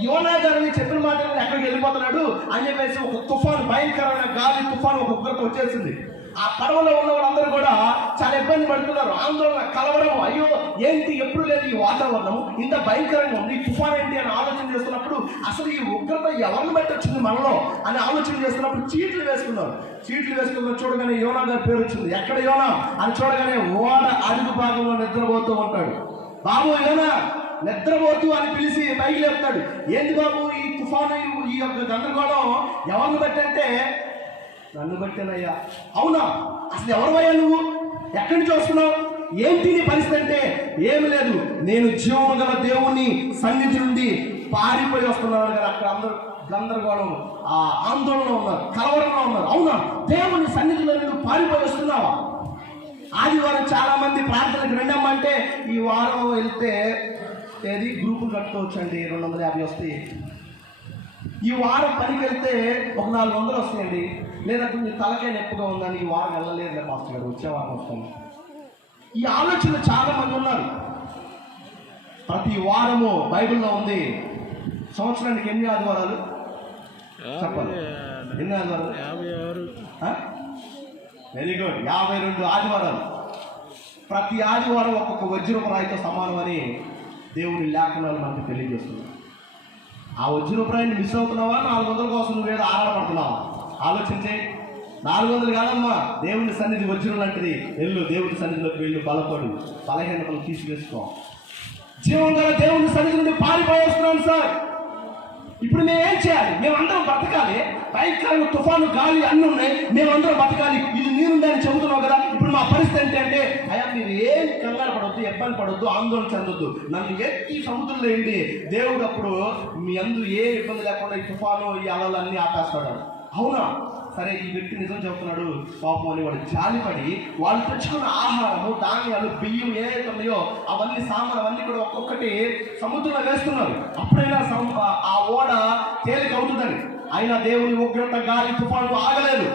యోనా గారిని చెప్పిన మాట ఎక్కడికి వెళ్ళిపోతున్నాడు అని చెప్పేసి ఒక తుఫాను, భయంకరమైన గాలి తుఫాను, ఒక ఉగ్రత వచ్చేసింది. ఆ పడవలో ఉన్న వాళ్ళందరూ కూడా చాలా ఇబ్బంది పడుతున్నారు, ఆందోళన, కలవరం. అయ్యో ఏంటి, ఎప్పుడు లేదు ఈ వాతావరణం, ఇంత భయంకరంగా ఉంది, తుఫాన్ ఏంటి అని ఆలోచన చేస్తున్నప్పుడు అసలు ఈ ఉగ్రత ఎవరిని బట్టి వచ్చింది మనలో అని ఆలోచన చేస్తున్నప్పుడు చీట్లు వేసుకున్నారు. చూడగానే యోనా గారి పేరు వచ్చింది. ఎక్కడ యోనా అని చూడగానే ఓడ అడుగు భాగంలో నిద్రపోతూ ఉంటాడు. బాబు యోనా నిద్రపోతూ అని పిలిచి పైకి లేపుతాడు. ఏంటి బాబు ఈ తుఫాను, ఈ యొక్క గందరగోళం ఎవరిని బట్టి అంటే, నన్ను బట్టేనయ్యా. అవునా, అసలు ఎవరివయ్యా నువ్వు, ఎక్కడి నుంచి వస్తున్నావు, ఏంటి నీ పరిస్థితి అంటే, ఏమి లేదు, నేను జీవము గల దేవుని సన్నిధి నుండి పారిపోయి వస్తున్నాను కదా. అక్కడ అందరూ గందరగోళం, ఆ ఆందోళనలో ఉన్నారు, కలవరంలో ఉన్నారు. అవునా, దేవుని సన్నిధిలో నువ్వు పారిపోయి వస్తున్నావా? ఆదివారం చాలా మంది ప్రార్థనకు రెండమ్మంటే ఈ వారం వెళ్తే ఏది గ్రూపులు కట్టుకోవచ్చు అండి, 250 వస్తాయి. ఈ వారం పనికి వెళ్తే ఒక 400 వస్తాయండి. లేదంటే మీ తలకాయ నొప్పిగా ఉందని ఈ వారం వెళ్ళలేదు పాస్టర్ గారు, వచ్చే వారం వస్తాను. ఈ ఆలోచన చాలా మంది ఉన్నారు. ప్రతి వారము బైబిల్లో ఉంది. సంవత్సరానికి ఎన్ని ఆదివారాలు చెప్పాలి? ఎన్ని ఆదివారాలు? వెరీ గుడ్, 52 ఆదివారాలు. ప్రతి ఆదివారం ఒక్కొక్క వజ్రపు రాయితో సమానమని దేవుని లేఖనాలు మనకు తెలియజేస్తున్నాయి. ఆ వజ్రపు రాయిని మిస్ అవుతున్నావా? 400 కోసం నువ్వేదో ఆరాటపడుతున్నావా? ఆలోచించే. 400 కాదమ్మా, దేవుని సన్నిధి వజ్రం లాంటిది. వెళ్ళు, దేవుని సన్నిధిలోకి వెళ్ళు, బలపడు, బలహీనతలు తీసివేసుకో. జీవం గల దేవుని సన్నిధి నుండి పారిపోయి వస్తున్నాను సార్. ఇప్పుడు మేమేం చేయాలి? మేమందరం బతకాలి. భయంకరంగా తుఫాను, గాలి అన్నీ ఉన్నాయి, మేమందరం బతకాలి. ఇది నేనుందని చెబుతున్నావు కదా. ఇప్పుడు మా పరిస్థితి ఏంటి అంటే, అయ్యా మీరు ఏం కంగారు పడొద్దు, ఇబ్బంది పడొద్దు, ఆందోళన చెందొద్దు, నన్ను ఎత్తి సముద్రంలో ఏంటి దేవుడు అప్పుడు మీ అందరూ ఏ ఇబ్బంది లేకుండా ఈ తుఫాను, ఈ అలలు అన్నీ ఆపేస్తాడు. అవునా, సరే ఈ వ్యక్తి నిజం చెబుతున్నాడు పాపం అని వాడు జాలిపడి వాళ్ళు తెచ్చుకున్న ఆహారము, ధాన్యాలు, బియ్యం ఏదైతే ఉన్నాయో అవన్నీ సామాన్ అవన్నీ కూడా ఒక్కొక్కటి సముద్రంలో వేస్తున్నారు. అప్పుడైనా ఆ ఓడ తేలిక అవుతుందని. అయినా దేవుని ఉగ్రత, గాలి, తుఫాను ఆగలేదు.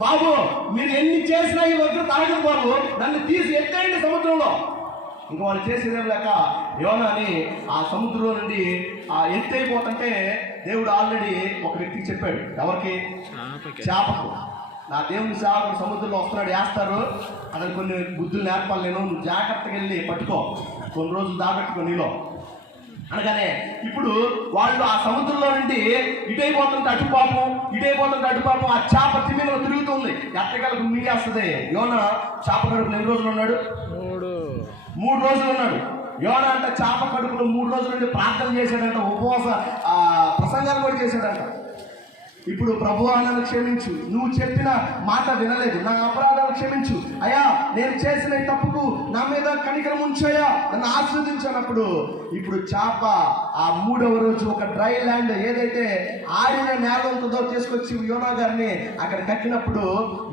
బాబు మీరు ఎన్ని చేసినా ఈ ఉగ్రత ఆగదు బాబు, నన్ను తీసి ఎత్తేయండి సముద్రంలో. ఇంకా వాళ్ళు చేసేదేం లేక యోనాని ఆ సముద్రంలో నుండి ఆ ఎత్తైపోతుంటే దేవుడు ఆల్రెడీ ఒక వ్యక్తికి చెప్పాడు. ఎవరికి? చేపకు. నా దేవుని సేవకుడు సముద్రంలో వస్తున్నాడు, వేస్తారు, అతను కొన్ని బుద్ధులు నేర్పాలి, నేను నువ్వు జాగ్రత్తగా వెళ్ళి పట్టుకో, కొన్ని రోజులు దాబెట్టుకో నీలో అనగానే ఇప్పుడు వాళ్ళు ఆ సముద్రంలో నుండి ఇటైపోతుంటే అటుపాపం, ఇటైపోతుంటే అటుపాపం, ఆ చేప తిమ్మిలో తిరుగుతుంది, ఎట్టగలకు మింగేస్తుంది. యోనా చేప కడుపులో ఎన్ని రోజులు ఉన్నాడు? 3 రోజులు ఉన్నాడు. యోనా అంటే చేప కడుపులో 3 రోజుల నుండి ప్రార్థన చేశాడంట, ఉపవాస ప్రసంగాలు కూడా చేశాడంట. ఇప్పుడు ప్రభువా నన్ను క్షమించు, నువ్వు చెప్పిన మాట వినలేదు, నా అపరాధాలు క్షమించు అయ్యా, నేను చేసిన తప్పుకు నా మీద కనికరం ఉంచాయా, నన్ను ఆస్వాదించినప్పుడు ఇప్పుడు చేప ఆ 3వ రోజు ఒక డ్రై ల్యాండ్ ఏదైతే ఆడిన నేల ఉంటుందో తీసుకొచ్చి యోనా గారిని అక్కడ కట్టినప్పుడు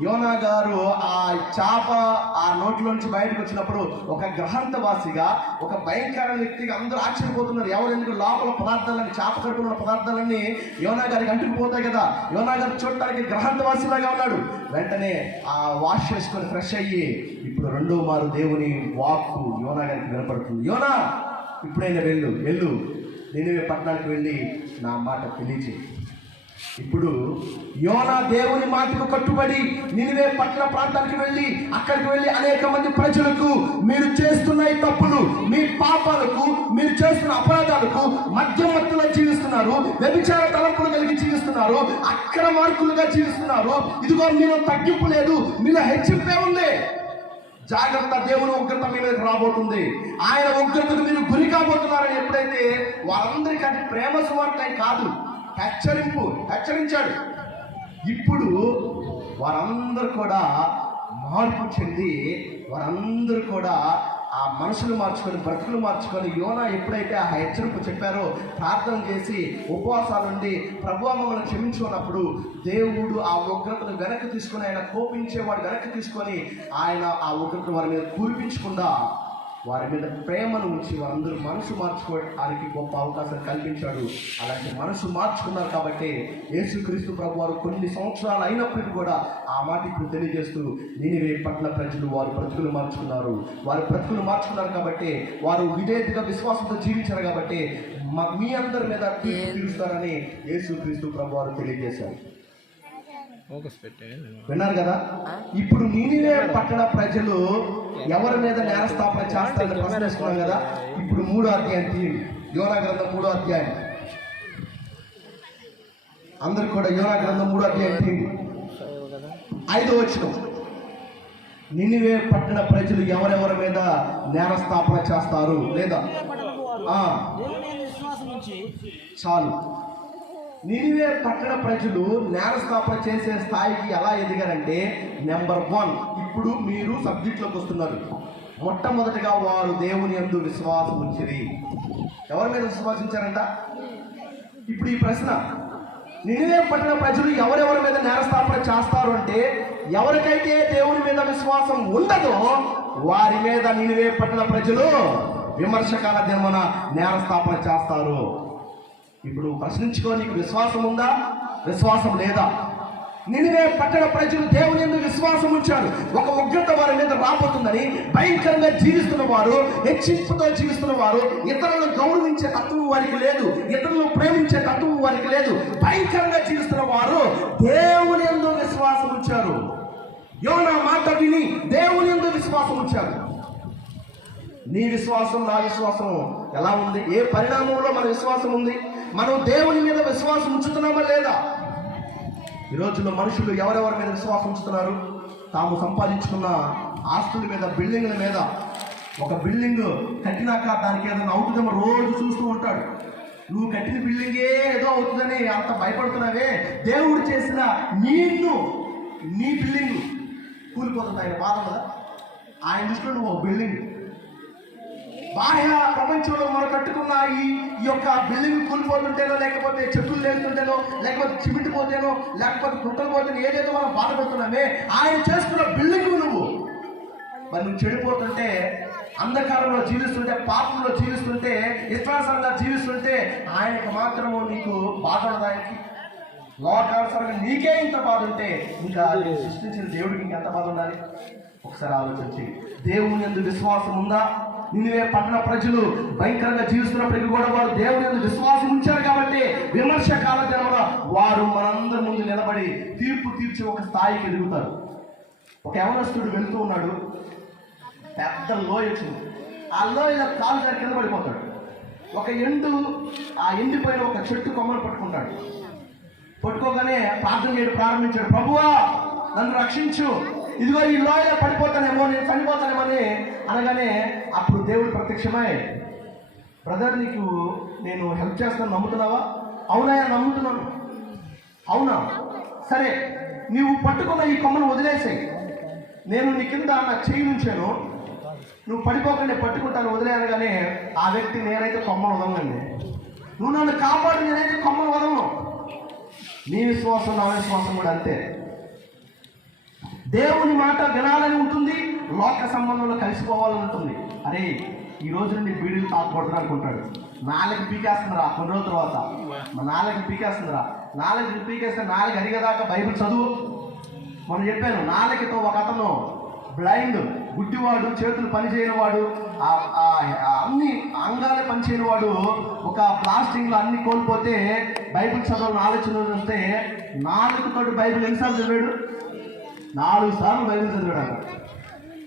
యోనా గారు ఆ చేప ఆ నోట్లోంచి బయటకు వచ్చినప్పుడు ఒక గ్రహాంతవాసిగా, ఒక భయంకర వ్యక్తిగా అందరూ ఆశ్చర్యపోతున్నారు. ఎవరెందుకు లోపల పదార్థాలన్నీ, చేప కడుపులో ఉన్న పదార్థాలన్నీ యోనా గారికి అంటుకుపోతాయి కదా. యోనా గారు చూడటానికి గ్రహాంతవాసిలాగా ఉన్నాడు. వెంటనే ఆ వాష్ చేసుకొని ఫ్రెష్ అయ్యి ఇప్పుడు 2వ మారు దేవుని వాక్కు యోనా గారికి వినపడుతుంది. యోనా ఇప్పుడైనా వెళ్ళు, నినివే పట్టణానికి వెళ్ళి నా మాట తెలియజేయి. ఇప్పుడు యోనా దేవుని మాటకు కట్టుబడి నినివే పట్టణ ప్రాంతానికి వెళ్ళి అక్కడికి వెళ్ళి అనేక మంది ప్రజలకు మీరు చేస్తున్న ఈ తప్పులు, మీ పాపాలకు, మీరు చేస్తున్న అపరాధాలకు మధ్యవర్తులుగా జీవిస్తున్నారు, వ్యభిచార తలంపులు కలిగి జీవిస్తున్నారు, అక్రమార్కులుగా జీవిస్తున్నారు, ఇదిగో మీలో తగ్గింపు లేదు, మీలో హెచ్చింపే ఉంది, జాగ్రత్త, దేవుని ఉగ్రత మీ మీదకి రాబోతుంది, ఆయన ఉగ్రతకు మీరు గురి కాబోతున్నారని ఎప్పుడైతే వారందరికీ అది ప్రేమ సువార్త కాదు, హెచ్చరించాడు. ఇప్పుడు వారందరూ కూడా మార్పు చెంది వారందరూ కూడా ఆ మనసులు మార్చుకొని, బ్రతుకులు మార్చుకొని, యోనా ఎప్పుడైతే ఆ హెచ్చరిక చెప్పారో, ప్రార్థన చేసి ఉపవాసాలు ఉండి ప్రభువా మమ్మల్ని క్షమించుకున్నప్పుడు దేవుడు ఆ ఉగ్రతను వెనక్కి తీసుకొని, ఆయన కోపించేవాడు వెనక్కి తీసుకొని ఆయన ఆ ఉగ్రతను వారి మీద కురిపించకుండా వారి మీద ప్రేమను ఉంచి వారందరూ మనసు మార్చుకోవడానికి గొప్ప అవకాశం కల్పించాడు. అలాంటి మనసు మార్చుకున్నారు కాబట్టి యేసుక్రీస్తు ప్రభు వారు కొన్ని సంవత్సరాలు అయినప్పటికీ కూడా ఆ మాట ఇప్పుడు తెలియజేస్తూ నినివే పట్టణ ప్రజలు వారు బ్రతుకులు మార్చుకున్నారు కాబట్టి వారు విధేయతగా విశ్వాసంతో జీవించారు కాబట్టి మీ అందరి మీద తీర్పు తీరుస్తారని యేసుక్రీస్తు ప్రభు వారు తెలియజేశారు. విన్నారు కదా. ఇప్పుడు నీనివే పట్టణ ప్రజలు ఎవరి మీద నేరస్థాపన చేస్తారని ప్రశ్నిస్తున్నాం కదా. ఇప్పుడు 3వ అధ్యాయం తీయండి, యోనా గ్రంథం 3వ అధ్యాయం. అందరు కూడా యోనా గ్రంథం 3వ అధ్యాయం తీయండి, 5వ వచనం. నినివే పట్టణ ప్రజలు ఎవరెవరి మీద నేరస్థాపన చేస్తారు లేదా చాలు. నినివే పట్టణ ప్రజలు నేరస్థాపన చేసే స్థాయికి ఎలా ఎదిగారంటే, నెంబర్ 1, ఇప్పుడు మీరు సబ్జెక్ట్లోకి వస్తున్నారు. మొట్టమొదటిగా వారు దేవుని యందు విశ్వాసం ఉంచిరి. ఎవరి మీద విశ్వాసించారంట? ఇప్పుడు ఈ ప్రశ్న, నినివే పట్టణ ప్రజలు ఎవరెవరి మీద నేరస్థాపన చేస్తారు అంటే, ఎవరికైతే దేవుని మీద విశ్వాసం ఉండదో వారి మీద నినివే పట్టణ ప్రజలు విమర్శకాల దినమున నేరస్థాపన చేస్తారు. ఇప్పుడు ప్రశ్నించుకో, నీకు విశ్వాసం ఉందా, విశ్వాసం లేదా? నినివే పట్టణ ప్రజలు దేవుని యందు విశ్వాసం ఉంచారు. ఒక ఉగ్రత వారి మీద రాబోతుందని భయంకరంగా జీవిస్తున్న వారు, హెచ్చింపుతో జీవిస్తున్న వారు, ఇతరులను గౌరవించే తత్వం వారికి లేదు, ఇతరులను ప్రేమించే తత్వం వారికి లేదు, భయంకరంగా జీవిస్తున్న వారు దేవుని యందు విశ్వాసం ఉంచారు. యోనా మాట విని దేవుని యందు విశ్వాసం ఉంచారు. నీ విశ్వాసం, నా విశ్వాసం ఎలా ఉంది? ఏ పరిణామంలో మన విశ్వాసం ఉంది? మనం దేవుని మీద విశ్వాసం ఉంచుతున్నామా లేదా? ఈ రోజుల్లో మనుషులు ఎవరెవరి మీద విశ్వాసం ఉంచుతున్నారు? తాము సంపాదించుకున్న ఆస్తుల మీద, బిల్డింగ్ల మీద. ఒక బిల్డింగ్ కట్టినాక దానికి ఏదైనా అవుతుందేమో రోజు చూస్తూ ఉంటాడు. నువ్వు కట్టిన బిల్డింగే ఏదో అవుతుందని అంత భయపడుతున్నావే, దేవుడు చేసిన నీ బిల్డింగ్ కూలిపోతుంది. ఆయన బాధ కదా. ఆయన దృష్టిలో నువ్వు ఒక బిల్డింగ్. బాహ్య ప్రపంచంలో మనం కట్టుకున్న ఈ యొక్క బిల్డింగ్ కూలిపోతుంటేనో, లేకపోతే చెట్టులు లేస్తుంటేనో, లేకపోతే సిమెంట్ పోతేనో, లేకపోతే గుట్టలు పోతేనో ఏదేదో మనం బాధపడుతున్నామే, ఆయన చేసుకున్న బిల్డింగ్ నువ్వు. మరి నువ్వు చెడిపోతుంటే, అంధకారంలో జీవిస్తుంటే, పాపంలో జీవిస్తుంటే, ఇష్టానుసారంగా జీవిస్తుంటే ఆయనకు మాత్రము నీకు బాధ ఉండదు. ఆయనకి లోకానుసారంగా నీకే ఇంత బాధ ఉంటే ఇంకా సృష్టించిన దేవుడికి ఇంకెంత బాధ ఉండాలి? ఒకసారి ఆలోచించి. దేవుని యందు విశ్వాసం ఉందా? నినివే పట్టణ ప్రజలు భయంకరంగా జీవిస్తున్నప్పటికీ కూడా వారు దేవుని యందు విశ్వాసం ఉంచారు కాబట్టి విమర్శ కాల దినంలో వారు మనందరి ముందు నిలబడి తీర్పు తీర్చి ఒక స్థాయికి ఎదుగుతారు. ఒక యవనస్తుడు వెళ్తూ ఉన్నాడు, పెద్ద లోయ వచ్చింది. ఆ లోయలో కాలు జారి కింద పడిపోతాడు. ఒక ఎండిపోయిన ఒక చెట్టు కొమ్మను పట్టుకుంటాడు. పట్టుకోగానే ప్రార్థన చేయడం ప్రారంభించాడు. ప్రభువా, నన్ను రక్షించు, ఇదిగో ఈ లోయలో పడిపోతానేమో, నేను చనిపోతానేమని అనగానే అప్పుడు దేవుడు ప్రత్యక్షమై, బ్రదర్, నీకు నేను హెల్ప్ చేస్తాను, నమ్ముతున్నావా? అవునాయా, నమ్ముతున్నాను. అవునా, సరే, నీవు పట్టుకున్న ఈ కొమ్మను వదిలేసాయి, నేను నీ కింద నా చెయ్యి ఉంచాను, నువ్వు పడిపోకుండా పట్టుకుంటాను, వదిలేయనగానే ఆ వ్యక్తి, నేనైతే కొమ్మను వదలండి, నువ్వు నన్ను కాపాడు, నేనైతే కొమ్మను వదలను. నీ విశ్వాసం, నా విశ్వాసం కూడా అంతే. దేవుని మాట వినాలని ఉంటుంది, లోక సంబంధంలో కలిసిపోవాలని ఉంటుంది. అరే, ఈ రోజు నుండి బీడీలు తాకూడదు అనుకుంటాడు. నాలుగు పీకేస్తుందిరా, కొన్ని రోజుల తర్వాత నాలుగు పీకేస్తుందిరా. నాలుగు పీకేస్తే నాలుగు అడిగేదాకా బైబిల్ చదువు. మనం చెప్పాను, నాలుగుతో ఒక అతను బ్లైండ్, గుడ్డివాడు, చేతులు పనిచేయని వాడు, అన్ని అంగాలే పనిచేయని వాడు, ఒక ప్లాస్టింగ్లో అన్ని కోల్పోతే బైబిల్ చదవాలని ఆలోచన వస్తే 4 తోటి బైబిల్ ఎన్నిసార్లు చదివాడు? 4 సార్లు బైబిల్ చదివాడు.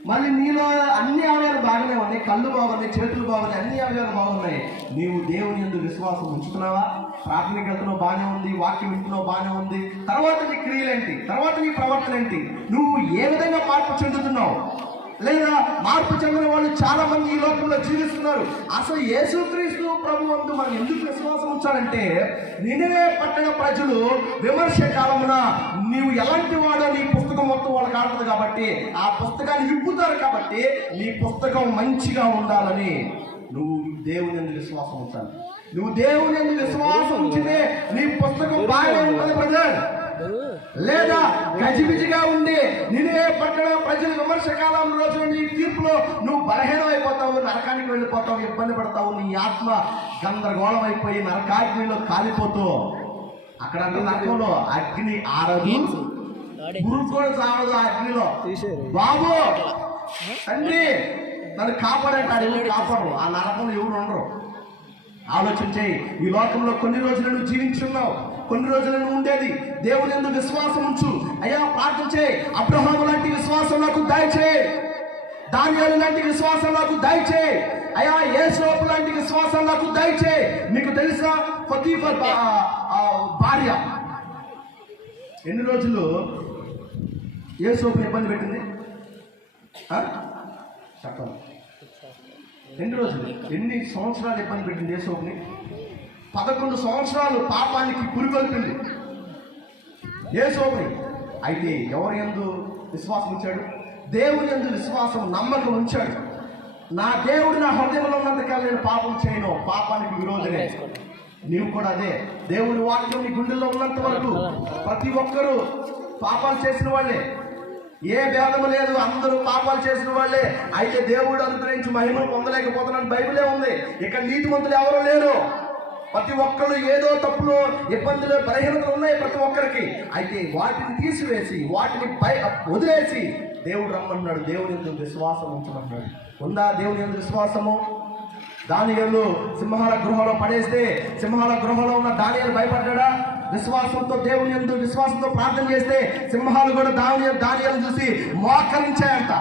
మళ్ళీ నీలో అన్ని అవయవాలు బాగానే ఉన్నాయి, కళ్ళు బాగున్నాయి, చేతులు బాగున్నాయి, అన్ని అవయవాలు బాగున్నాయి. నీవు దేవుని యందు విశ్వాసం ఉంచుతున్నావా? ప్రార్థనకి వెళ్తున్నావు, బాగానే ఉంది, వాక్యం వింటున్నావు, బాగానే ఉంది. తర్వాత నీ క్రియలేంటి? తర్వాత నీ ప్రవర్తన ఏంటి? నువ్వు ఏ విధంగా మార్పు చెందుతున్నావు? లేదా మార్పు చెందిన వాళ్ళు చాలా మంది ఈ లోకంలో జీవిస్తున్నారు. అసలు యేసుక్రీస్తు ప్రభు అందు మనం ఎందుకు విశ్వాసం ఉంచాలంటే, నినివే పట్టణ ప్రజలు విమర్శ కాలమున నీవు ఎలాంటి వాడో నీ పుస్తకం మొత్తం వాళ్ళకి ఆడుతుంది కాబట్టి, ఆ పుస్తకాన్ని విప్పుతారు కాబట్టి నీ పుస్తకం మంచిగా ఉండాలని నువ్వు దేవుని యందు విశ్వాసం ఉంచాలి. నువ్వు దేవుని యందు విశ్వాసం ఉంచితే నీ పుస్తకం బాగానే ఉంటుంది బ్రదర్. లేదా గజిబిజిగా ఉండి నినివే పట్టణ ప్రజలు విమర్శకాలం రోజు నీ తీర్పులో నువ్వు బలహీనం అయిపోతావు, నరకానికి వెళ్ళిపోతావు, ఇబ్బంది పడతావు, నీ ఆత్మ గందరగోళం అయిపోయి నరకాగ్నిలో కాలిపోతూ, అక్కడ నరకంలో అగ్ని ఆరదు, గురువు కూడా చావదు ఆ అగ్నిలో. బాబు, తండ్రి, నన్ను కాపాడంటాడు, ఎవరు కాపాడరు. ఆ నరకంలో ఎవరు ఉండరు. ఆలోచన చేయి. ఈ లోకంలో కొన్ని రోజులను జీవించున్నావు, కొన్ని రోజులను ఉండేది. దేవుని యందు విశ్వాసం ఉంచు. అయ్యా ప్రార్థన చేయి. అబ్రహాము లాంటి విశ్వాసం నాకు దయచేయి, దానియేలు లాంటి విశ్వాసం నాకు దయచేయి, అయ్యా యేసోపు లాంటి విశ్వాసం నాకు దయచేయి. మీకు తెలుసా ఫతీఫర్ భార్య ఎన్ని రోజులు యేసోపుని ఇబ్బంది పెట్టింది? చెప్పండి, ఎన్ని రోజులు, ఎన్ని సంవత్సరాలు ఇబ్బంది పెట్టింది యేసోపుని? 11 సంవత్సరాలు పాపానికి పురికొల్పింది యేసోపుని. అయితే ఎవరి యందు విశ్వాసం ఉంచాడు? దేవుని యందు విశ్వాసం, నమ్మకం ఉంచాడు. నా దేవుడు నా హృదయంలో ఉన్నంతకాలం నేను పాపం చేయను, పాపానికి విరోధమే. నీవు కూడా అదే. దేవుని వాక్యం నీ గుండెల్లో ఉన్నంత వరకు ప్రతి ఒక్కరూ పాపాలు చేసిన వాళ్ళే, ఏ భేదము లేదు, అందరూ పాపాలు చేసిన వాళ్ళే. అయితే దేవుడు అనుగ్రహించి మహిమను పొందలేకపోతున్నాను బైబిలే ఉంది. ఇక్కడ నీతిమంతులు ఎవరూ లేరు. ప్రతి ఒక్కరు ఏదో తప్పులు, ఇబ్బందులు, బలహీనతలు ఉన్నాయి ప్రతి ఒక్కరికి. అయితే వాటిని తీసివేసి, వాటిని వదిలేసి దేవుడు రమ్మన్నాడు. దేవుని యందు విశ్వాసం ఉంచమన్నాడు. ఉందా దేవుని యందు విశ్వాసము? దానియేలు సింహాల గృహంలో పడేస్తే సింహాల గృహంలో ఉన్న దానియేలు భయపడ్డా? విశ్వాసంతో దేవుని యందు విశ్వాసంతో ప్రార్థన చేస్తే సింహాలు కూడా దానియేలు చూసి మోకరించాయంట.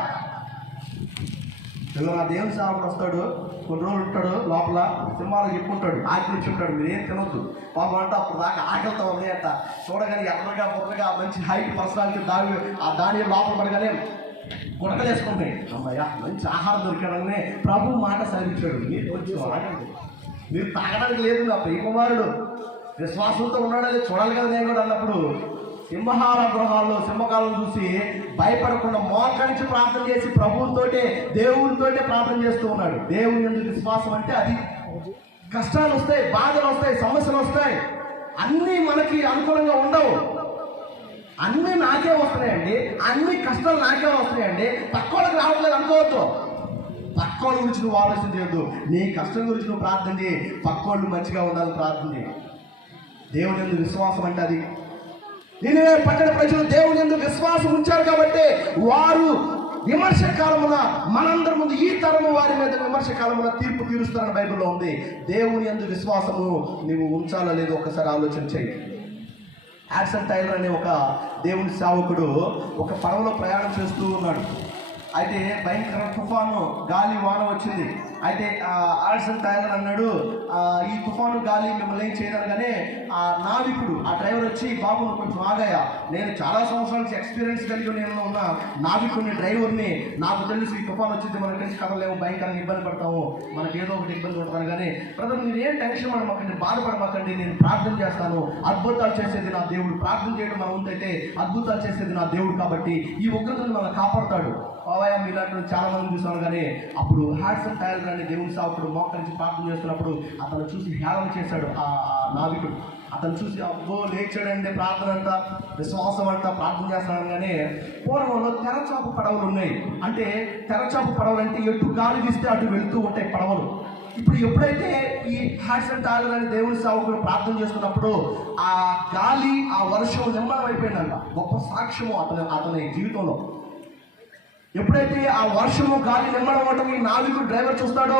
నా దేవుని సేవకుడు వస్తాడు, కొన్ని రోజులు ఉంటాడు, లోపల సింహాలు చెప్పుకుంటాడు, ఆజ్ఞించుంటాడు, మీరేం తినొద్దు పాపం అంటే అప్పుడు దాకా ఆకలితో ఉంది అంట. చూడగానే ఎర్రగా బుర్రగా మంచి హైట్ పర్సనాలిటీ దాని లోపల పడగానే గుడకలేసుకుంటాయి. అమ్మయ్యా మంచి ఆహారం దొరికాడనే ప్రభు మాట సాధించాడు. మీరు కొంచెం ఆగండి, మీరు తాగడానికి లేదు, నా ప్రియ కుమారుడు విశ్వాసంతో ఉన్నాడని చూడాలి కదా నేను కూడా అన్నప్పుడు సింహాల గృహాల్లో సింహకాలం చూసి భయపడకుండా మోకరించి ప్రార్థన చేసి ప్రభువుతోటే దేవునితోటే ప్రార్థన చేస్తూ ఉన్నాడు. దేవుని యందు విశ్వాసం అంటే అది. కష్టాలు వస్తాయి, బాధలు వస్తాయి, సమస్యలు వస్తాయి, అన్నీ మనకి అనుకూలంగా ఉండవు. అన్నీ నాకే వస్తున్నాయండి, అన్ని కష్టాలు నాకే వస్తున్నాయండి, పక్కోళ్ళకి రావట్లేదు అనుకోవద్దు. పక్కోళ్ళ గురించి నువ్వు ఆలోచన చేయొద్దు. నీ కష్టం గురించి నువ్వు ప్రార్థన చేయి, పక్కోళ్ళు మంచిగా ఉండాలని ప్రార్థన చేయి. దేవుని యందు విశ్వాసం అంటే అది. నినివే పట్టణ ప్రజలు దేవుని యందు విశ్వాసం ఉంచారు కాబట్టి వారు విమర్శ కాలమున మనందరి ముందు, ఈ తరము వారి మీద విమర్శ కాలమున తీర్పు తీరుస్తారని బైబిల్లో ఉంది. దేవుని యందు విశ్వాసము నువ్వు ఉంచాలా లేదు ఒకసారి ఆలోచన చేయి. యాడ్సన్ టైలర్ అనే ఒక దేవుని సేవకుడు ఒక పడవలో ప్రయాణం చేస్తూ ఉన్నాడు. అయితే భయంకర తుఫాను, గాలి, వాన వచ్చింది. అయితే యాడ్సన్ టైలర్ అన్నాడు, ఈ తుఫాను గాలి మిమ్మల్ని ఏం చేయనగానే ఆ నావికుడు, ఆ డ్రైవర్ వచ్చి, బాబు కొంచెం ఆగాయా, నేను చాలా సంవత్సరాల నుంచి ఎక్స్పీరియన్స్ కలిగి నేను ఉన్న నావికుడిని, డ్రైవర్ని, నాకు తెలుసు ఈ తుఫాను వచ్చింది మనం కలిసి కదలేము, భయంకరంగా ఇబ్బంది పడతాము, మనకి ఏదో ఒకటి ఇబ్బంది పడతాను. కానీ బ్రదర్ మీరు ఏం టెన్షన్ పడమాకండి, బాధపడమాకండి, నేను ప్రార్థన చేస్తాను, అద్భుతాలు చేసేది నా దేవుడు. ప్రార్థన చేయడం మన ఉందైతే అద్భుతాలు చేసేది నా దేవుడు కాబట్టి ఈ ఉగ్రతను మనం కాపాడుతాడు. బాబాయ్ మీలాంటి చాలా మంది చూసాను. కానీ అప్పుడు యాడ్సన్ టైలర్ అనే దేవుని సేవకుడు మోకరించి ప్రార్థన చేస్తున్నప్పుడు అతను చూసి హేళన చేశాడు ఆ నావికుడు. అతను చూసి అబ్బో లేచాడంటే ప్రార్థన అంట, విశ్వాసం అంట, ప్రార్థన చేస్తాను. కానీ పూర్వంలో తెరచాపు పడవలు ఉన్నాయి. అంటే తెరచాపు పడవలు అంటే ఎటు గాలి వీస్తే అటు వెళుతూ ఉంటాయి పడవలు. ఇప్పుడు ఎప్పుడైతే ఈ యాడ్సన్ టైలర్ అనే దేవుని సేవకుడు ప్రార్థన చేస్తున్నప్పుడు ఆ గాలి, ఆ వర్షం నిమ్మలం అయిపోయిందంట. గొప్ప సాక్ష్యము అతని జీవితంలో. ఎప్పుడైతే ఆ వర్షము, గాలి నిమ్మడం అవటం ఈ నావికుడు డ్రైవర్ చూస్తాడో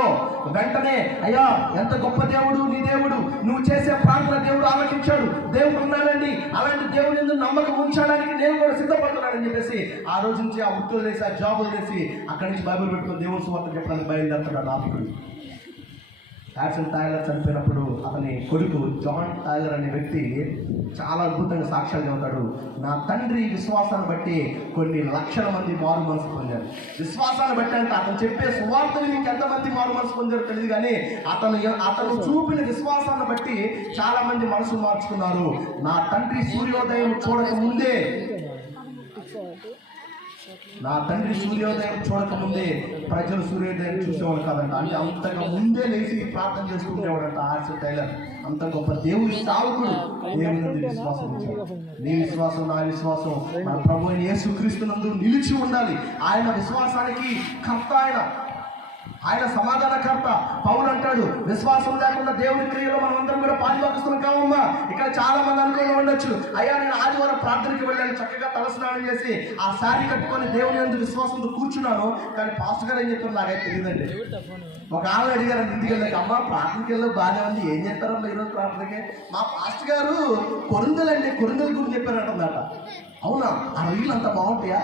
వెంటనే, అయ్యా ఎంత గొప్ప దేవుడు నీ దేవుడు, నువ్వు చేసే ప్రార్థన దేవుడు ఆలకించాడు, దేవుడు ఉన్నాడండి, అలాంటి దేవుని యందు నమ్మకం ఉంచడానికి నేను కూడా సిద్ధపడుతున్నానని చెప్పేసి ఆ రోజు నుంచి ఆ వృత్తులు చేసి, ఆ జాబులు చేసి అక్కడి నుంచి బైబిల్ పెట్టుకుని దేవుని సువార్త చెప్పడానికి బయలుదేరుతున్నాడు నావికుడు. యాడ్సన్ టైలర్ చనిపోయినప్పుడు అతని కొడుకు జాన్ టైలర్ అనే వ్యక్తి చాలా అద్భుతంగా సాక్ష్యాలు చెబుతాడు. నా తండ్రి విశ్వాసాన్ని బట్టి కొన్ని లక్షల మంది మారు మనసు పొందారు. విశ్వాసాన్ని బట్టి అంటే అతను చెప్పే సువార్తని మీకు ఎంతమంది మారు మనసు పొందారో తెలియదు, కానీ అతను చూపిన విశ్వాసాన్ని బట్టి చాలా మంది మనసు మార్చుకున్నారు. నా తండ్రి సూర్యోదయం చూడక ముందే, నా తండ్రి సూర్యోదయం చూడకముందే ప్రజలు సూర్యోదయం చూసేవాళ్ళు కాదంట. అంటే అంతగా ముందే లేచి ప్రార్థన చేసుకుంటేవాడంట యాడ్సన్ టైలర్. అంత గొప్ప దేవుని సేవకుడు. దేవుని నుండి విశ్వాసం ఇచ్చాడు. నీ విశ్వాసం, నా విశ్వాసం మన ప్రభు అయిన యేసుక్రీస్తునందు నిలిచి ఉండాలి. ఆయన విశ్వాసానికి కర్త ఆయన. ఆయన సమాధానకర్త. పౌలు అంటాడు, విశ్వాసం లేకుండా దేవుని క్రియలో మనం అందరం కూడా పాల్గొస్తున్నాం కావమ్మా. ఇక్కడ చాలా మంది అనుకుని ఉండొచ్చు, అయ్యా నేను ఆదివారం ప్రార్థనకి వెళ్ళాను, చక్కగా తలస్నానం చేసి ఆ శారీ కట్టుకొని దేవుని యందు విశ్వాసంతో కూర్చున్నాను, కానీ పాస్టర్ గారు ఏం చెప్పారు నాకైతే తెలియదండి. ఒక ఆమె అడిగారు ఇంటికి వెళ్ళాక, అమ్మ ప్రార్థనకి వెళ్ళి బాగానే ఉంది, ఏం చెప్పారమ్మా ఈరోజు ప్రార్థనకి? మా పాస్టర్ గారు కొరిందల గురించి చెప్పారంటుందట. అవునా? ఆ రొయ్యలు అంత బాగుంటాయా?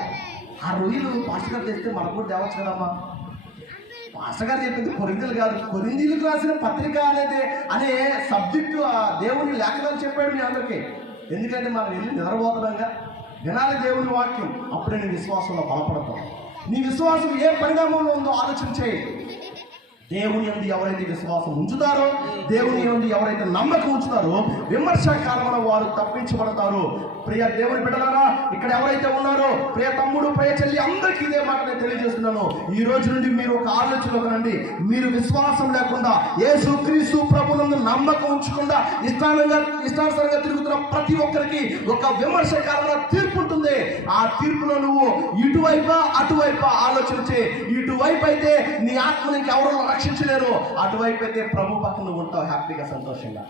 ఆ రొయ్యలు పాస్టర్ గారు తెస్తే మనకు కూడా తేవచ్చు కదమ్మా. పాస్టర్ గారు చెప్పింది కొరింథీయులు కాదు, కొరింథీయులకు రాసిన పత్రిక అనే సబ్జెక్టు ఆ దేవుని లేఖనాలు చెప్పాడు మీ అందరికీ. ఎందుకంటే మనం వెళ్ళి నిద్రపోతున్నాగా, వినాలి దేవుని వాక్యం, అప్పుడే నీ విశ్వాసంలో బలపడతాం. నీ విశ్వాసం ఏ పరిణామంలో ఉందో ఆలోచన చేయి. దేవుని యందు ఎవరైతే విశ్వాసం ఉంచుతారో, దేవుని యందు ఎవరైతే నమ్మకం ఉంచుతారో, విమర్శ కాలంలో వారు తప్పించబడతారు. ప్రియ దేవుని బిడ్డలారా, ఇక్కడ ఎవరైతే ఉన్నారో, ప్రియ తమ్ముడు, ప్రియ చెల్లి, అందరికీ ఇదే మాట నేను తెలియజేస్తున్నాను. ఈ రోజు నుండి మీరు ఒక ఆలోచనలో రండి. మీరు విశ్వాసం లేకుండా, యేసుక్రీస్తు ప్రభువునందు నమ్మకం ఉంచకుండా ఇష్టానుసారంగా తిరుగుతున్న ప్రతి ఒక్కరికి ఒక విమర్శ కాలంలో తీర్పు ఉంటుంది. ఆ తీర్పులో నువ్వు ఇటువైపా అటువైపా ఆలోచన చేయి. ఇటువైపు అయితే నీ ఆత్మని ఇంకెవరో రక్షించలేరు, అటువైపు అయితే ప్రభు పక్కన నువ్వు ఉంటావు హ్యాపీగా, సంతోషంగా.